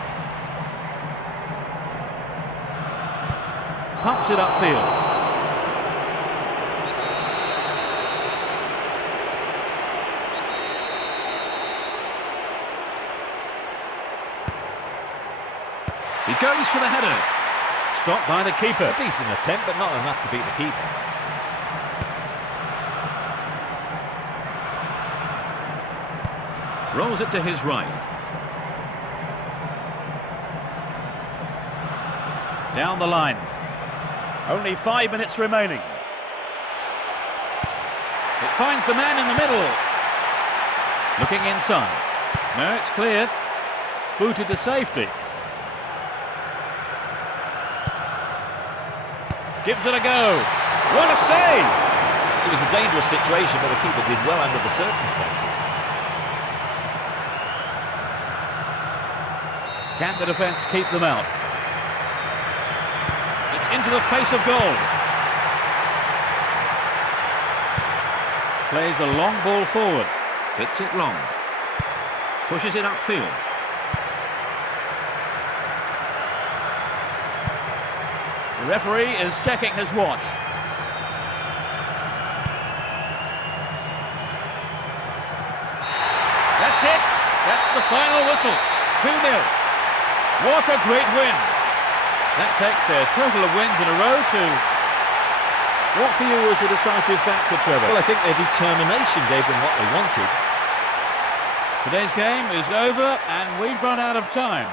Pumps it upfield. He goes for the header. Stopped by the keeper. A decent attempt, but not enough to beat the keeper. Rolls it to his right. Down the line. Only 5 minutes remaining. It finds the man in the middle. Looking inside. No, it's cleared. Booted to safety. Gives it a go. What a save! It was a dangerous situation, but the keeper did well under the circumstances. Can the defence keep them out? It's into the face of goal. Plays a long ball forward. Hits it long. Pushes it upfield. The referee is checking his watch. That's it. That's the final whistle. 2-0. What a great win. That takes their total of wins in a row to... What for you was the decisive factor, Trevor? Well, I think their determination gave them what they wanted. Today's game is over and we've run out of time.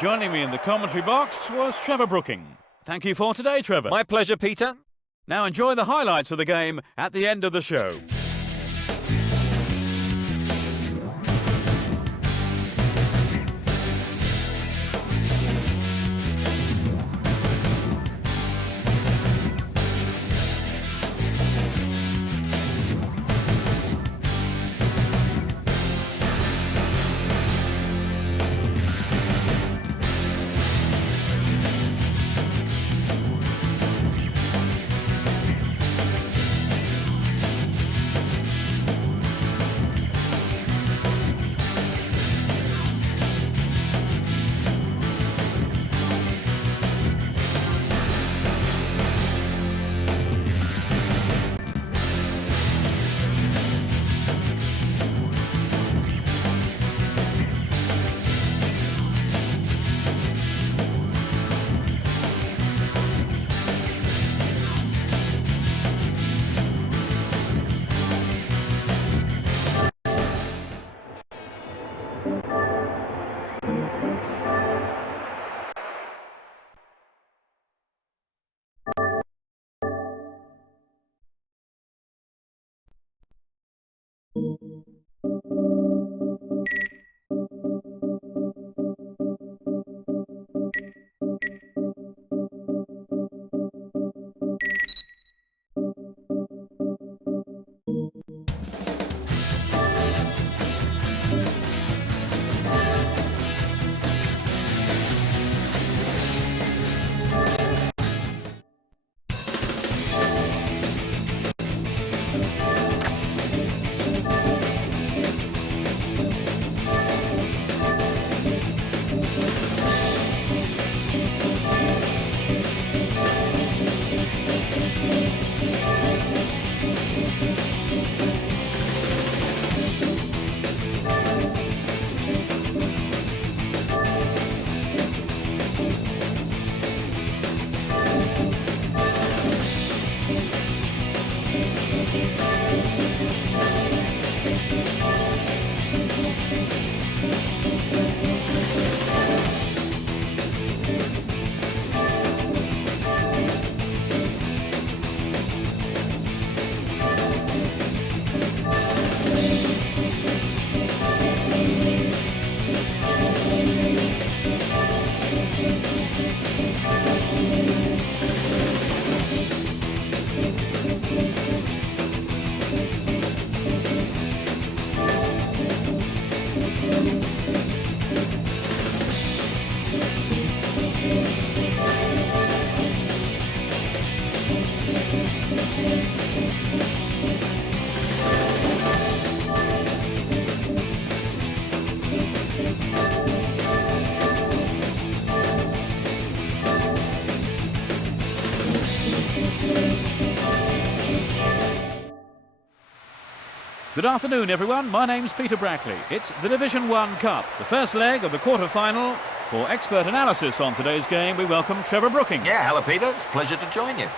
Joining me in the commentary box was Trevor Brooking. Thank you for today, Trevor. My pleasure, Peter. Now enjoy the highlights of the game at the end of the show. Good afternoon, everyone. My name's Peter Brackley. It's the Division 1 Cup, the first leg of the quarter-final. For expert analysis on today's game, we welcome Trevor Brooking. Yeah, hello, Peter. It's a pleasure to join you.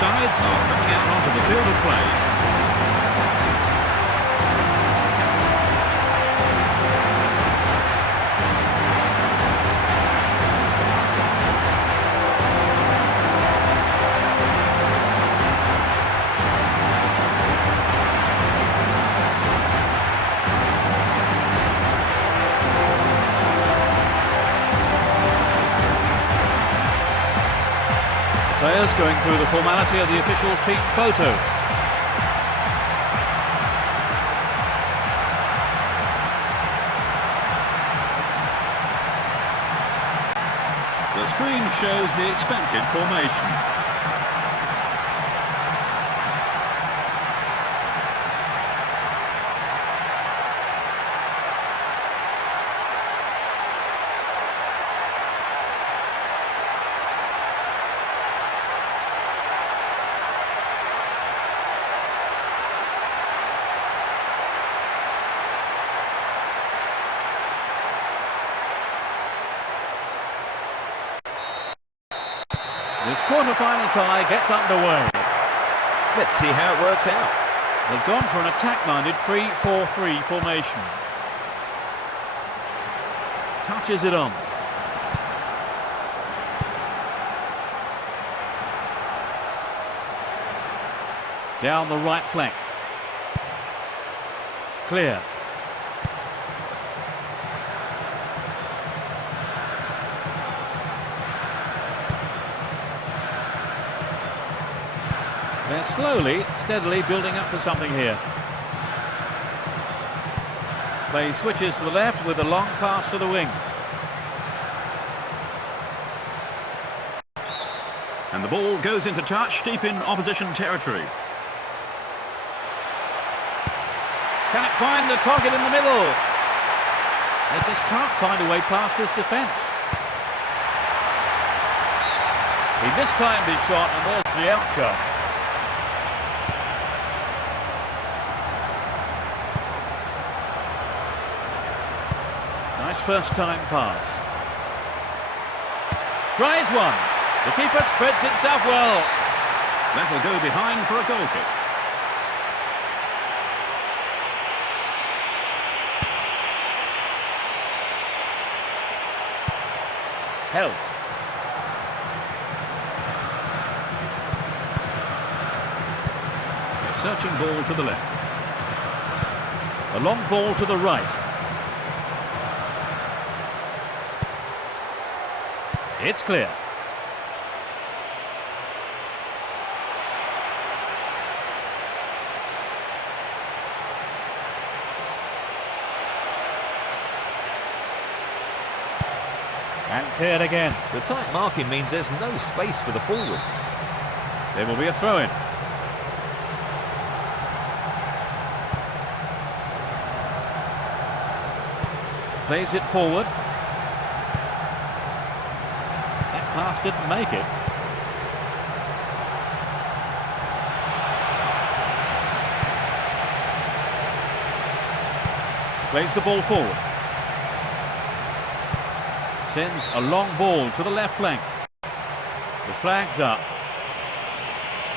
sides are coming out onto the field of play. Players going through the formality of the official team photo. The screen shows the expected formation. This quarter-final tie gets underway. Let's see how it works out. They've gone for an attack-minded 3-4-3 formation. Touches it on. Down the right flank. Clear. They're slowly, steadily building up to something here. Play switches to the left with a long pass to the wing. And the ball goes into touch deep in opposition territory. Can it find the target in the middle? They just can't find a way past this defence. He mistimed his shot and there's the outcome. Nice first time pass. Tries one. The keeper spreads himself well. That will go behind for a goal kick. Held. A searching ball to the left. A long ball to the right. It's clear. And cleared again. The tight marking means there's no space for the forwards. There will be a throw-in. Plays it forward. That pass didn't make it. Plays the ball forward. Sends a long ball to the left flank. The flag's up.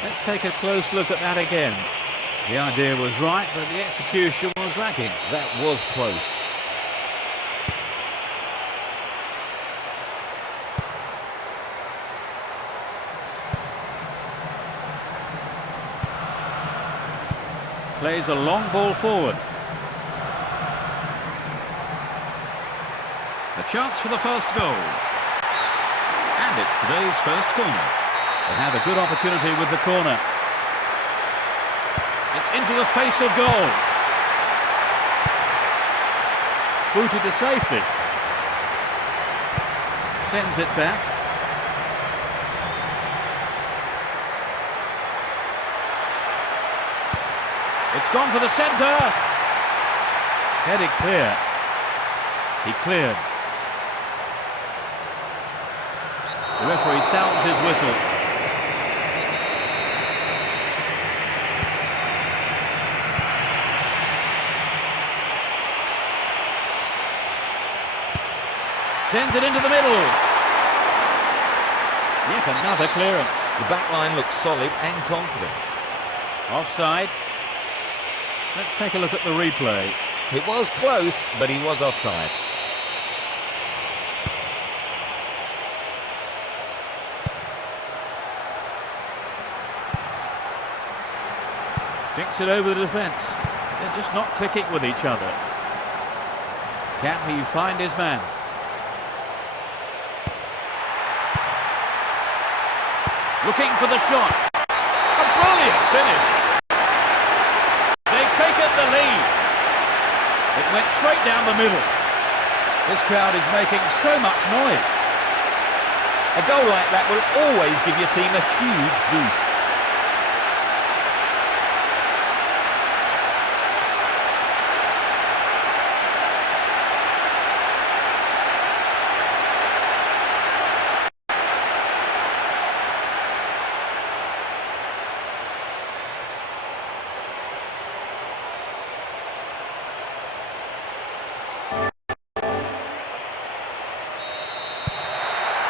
Let's take a close look at that again. The idea was right, but the execution was lacking. That was close. Plays a long ball forward. A chance for the first goal. And it's today's first corner. They have a good opportunity with the corner. It's into the face of goal. Booted to safety. Sends it back. It's gone for the centre. Headed clear. He cleared. The referee sounds his whistle. Sends it into the middle. The Yet another clearance. The back line looks solid and confident. Offside. Let's take a look at the replay. It was close, but he was offside. Kicks it over the defence. They're just not clicking with each other. Can he find his man? Looking for the shot. A brilliant finish. They've taken the lead. It went straight down the middle. This crowd is making so much noise. A goal like that will always give your team a huge boost.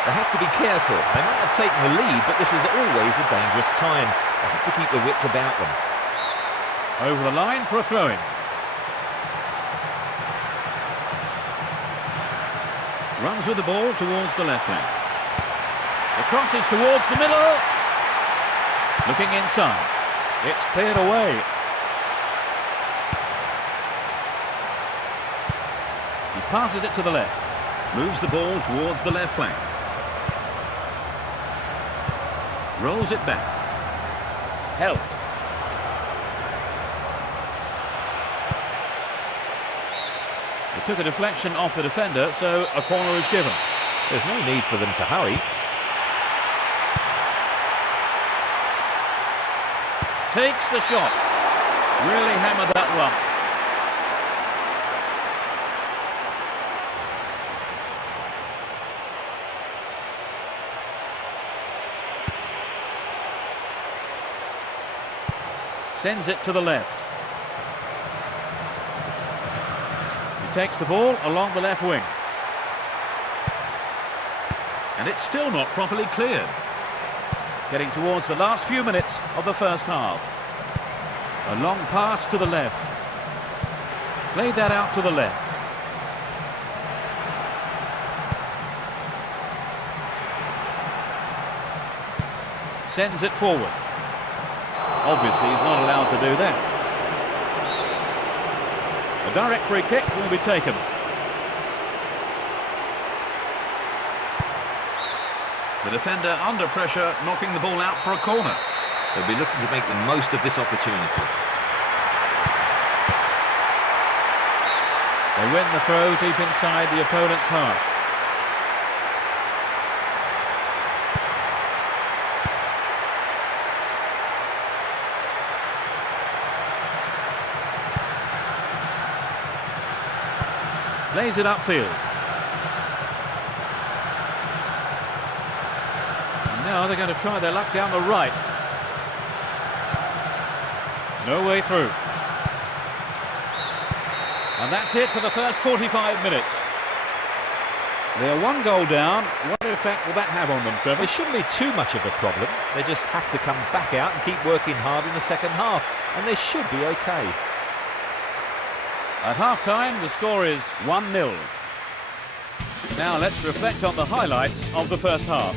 They have to be careful. They might have taken the lead, but this is always a dangerous time. They have to keep their wits about them. Over the line for a throw-in. Runs with the ball towards the left flank. The cross is towards the middle. Looking inside. It's cleared away. He passes it to the left. Moves the ball towards the left flank. Rolls it back. Helped. They took a deflection off the defender, so a corner is given. There's no need for them to hurry. Takes the shot. Really hammered that one. Sends it to the left. He takes the ball along the left wing. And it's still not properly cleared. Getting towards the last few minutes of the first half. A long pass to the left. Played that out to the left. Sends it forward. Obviously, he's not allowed to do that. A direct free kick will be taken. The defender under pressure, knocking the ball out for a corner. They'll be looking to make the most of this opportunity. They win the throw deep inside the opponent's half. Plays it upfield. And now they're going to try their luck down the right. No way through. And that's it for the first 45 minutes. They're one goal down. What effect will that have on them, Trevor? It shouldn't be too much of a problem. They just have to come back out and keep working hard in the second half. And they should be okay. At half-time, the score is 1-0. Now let's reflect on the highlights of the first half.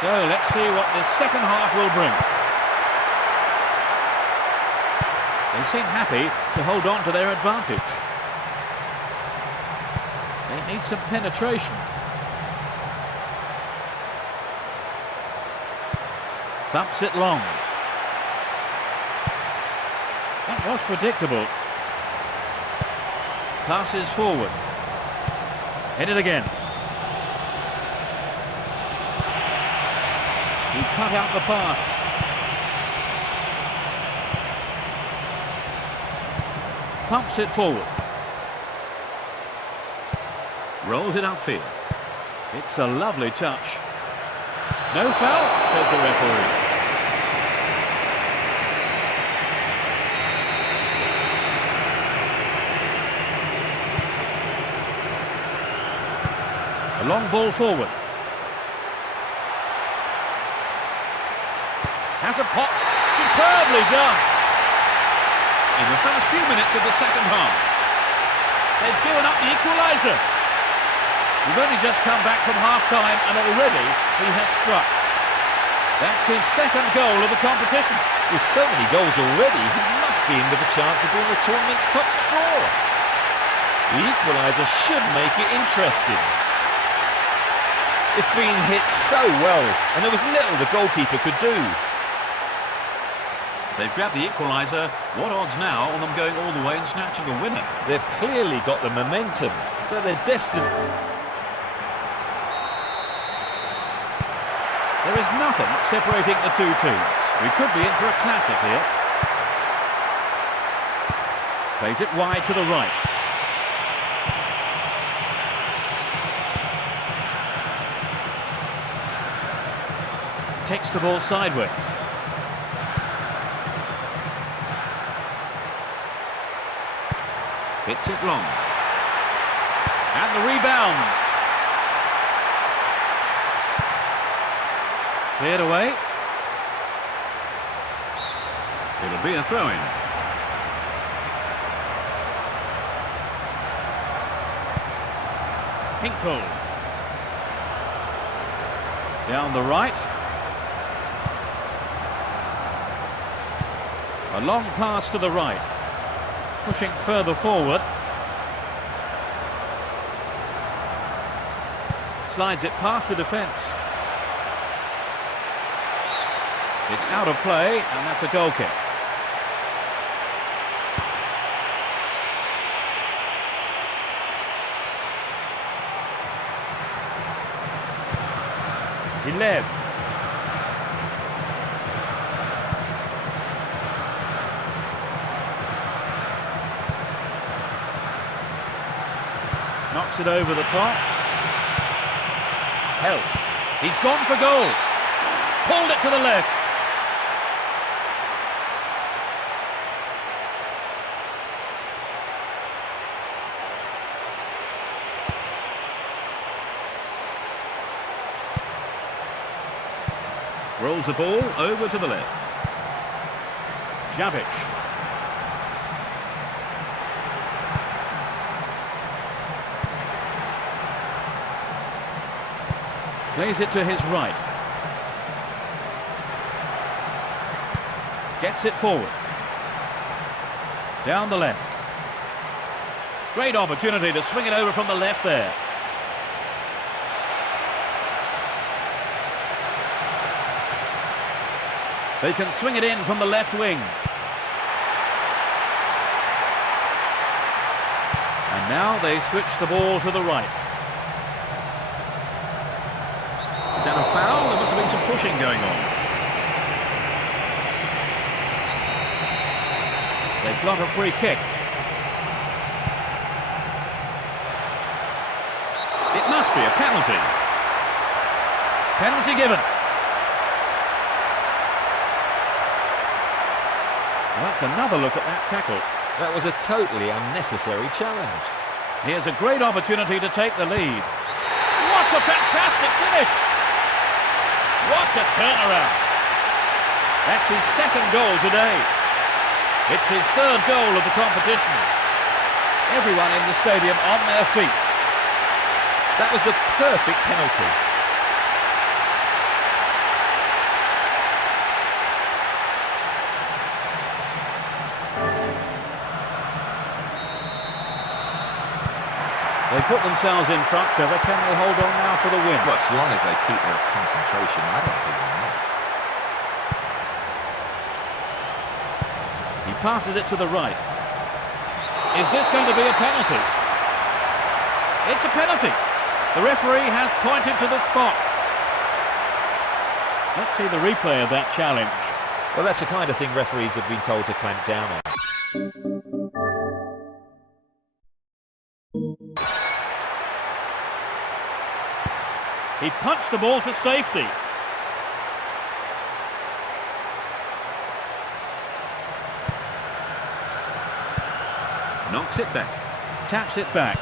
So let's see what this second half will bring. They seem happy to hold on to their advantage. They need some penetration. Thumps it long. That was predictable. Passes forward. Hit it again. He cut out the pass. Pumps it forward. Rolls it upfield. It's a lovely touch. No foul, says the referee. A long ball forward. Has a pop. Superbly done. In the first few minutes of the second half. They've given up the equaliser. We've only just come back from half-time and already he has struck. That's his second goal of the competition. With so many goals already, he must be in with a chance of being the tournament's top scorer. The equaliser should make it interesting. It's been hit so well, and there was little the goalkeeper could do. They've grabbed the equaliser. What odds now on them going all the way and snatching a winner? They've clearly got the momentum, so they're destined. There is nothing separating the two teams. We could be in for a classic here. Plays it wide to the right. Takes the ball sideways. Hits it long. And the rebound. Cleared away. It'll be a throw-in. Hinkle. Down the right. A long pass to the right. Pushing further forward. Slides it past the defence. It's out of play, and that's a goal kick. He led. Knocks it over the top. Helped. He's gone for goal. Pulled it to the left. Rolls the ball over to the left. Javic. Plays it to his right. Gets it forward. Down the left. Great opportunity to swing it over from the left there. They can swing it in from the left wing. And now they switch the ball to the right. Is that a foul? There must have been some pushing going on. They've got a free kick. It must be a penalty. Penalty given. Well, that's another look at that tackle. That was a totally unnecessary challenge. Here's a great opportunity to take the lead. What a fantastic finish! What a turnaround! That's his second goal today. It's his third goal of the competition. Everyone in the stadium on their feet. That was the perfect penalty. put themselves in front, Trevor. Can they hold on now for the win? Well, as long as they keep their concentration, I don't see why not. He passes it to the right. Is this going to be a penalty? It's a penalty. The referee has pointed to the spot. Let's see the replay of that challenge. Well, that's the kind of thing referees have been told to clamp down on. He punched the ball to safety. Knocks it back. Taps it back.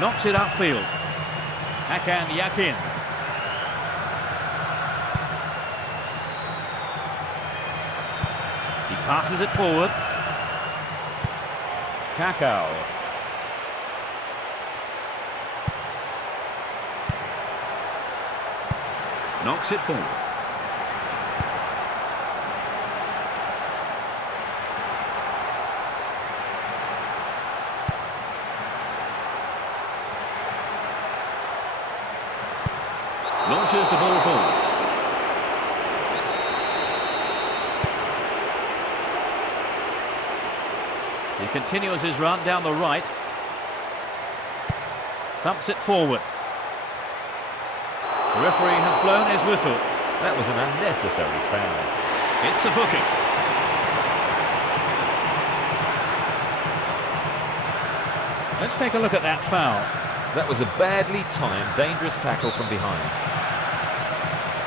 Knocks it upfield. Hakan Yakin. He passes it forward. Kakao. Knocks it forward. Launches the ball forwards. He continues his run down the right. Thumps it forward. The referee has blown his whistle. That was an unnecessary foul. It's a booking. Let's take a look at that foul. That was a badly timed, dangerous tackle from behind.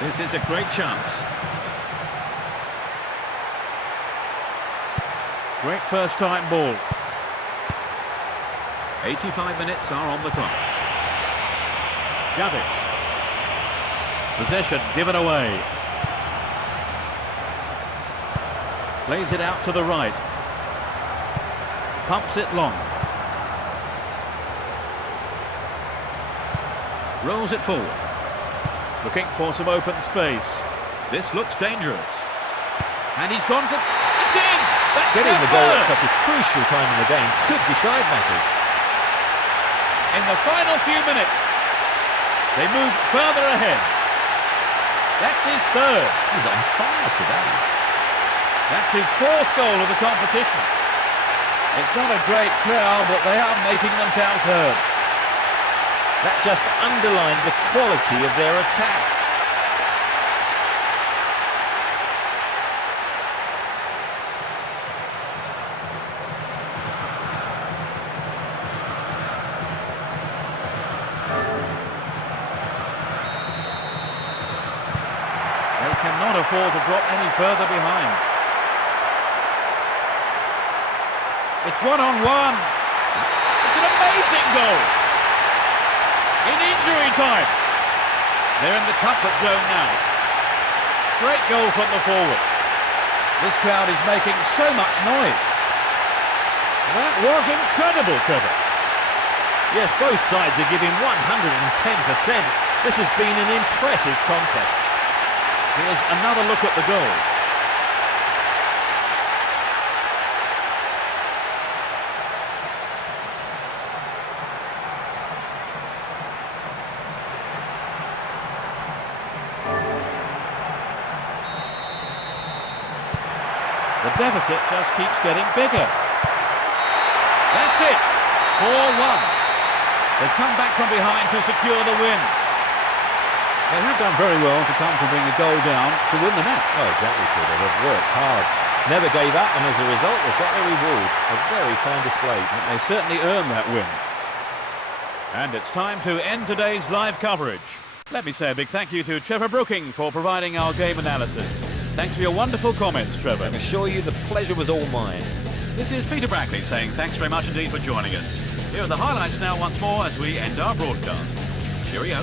This is a great chance. Great first time ball. 85 minutes are on the clock. Javits. Possession given away. Plays it out to the right. Pumps it long. Rolls it forward. Looking for some open space. This looks dangerous. And he's gone for... It's in! That's Getting their the goal at first! such a crucial time in the game could decide matters. In the final few minutes, they move further ahead. That's his third. He's on fire today. That's his fourth goal of the competition. It's not a great crowd, but they are making themselves heard. That just underlined the quality of their attack. They cannot afford to drop any further behind. It's one-on-one. It's an amazing goal. In injury time. They're in the comfort zone now. Great goal from the forward. This crowd is making so much noise. That was incredible, Trevor. Yes, both sides are giving 110%. This has been an impressive contest. Here's another look at the goal. The deficit just keeps getting bigger. That's it. 4-1. They've come back from behind to secure the win. They have done very well to come from being a goal down to win the match. Oh, exactly, Peter. They've worked hard, never gave up, and as a result, they've got their reward. A very fine display. They certainly earned that win. And it's time to end today's live coverage. Let me say a big thank you to Trevor Brooking for providing our game analysis. Thanks for your wonderful comments, Trevor. I can assure you the pleasure was all mine. This is Peter Brackley saying thanks very much indeed for joining us. Here are the highlights now once more as we end our broadcast. Cheerio.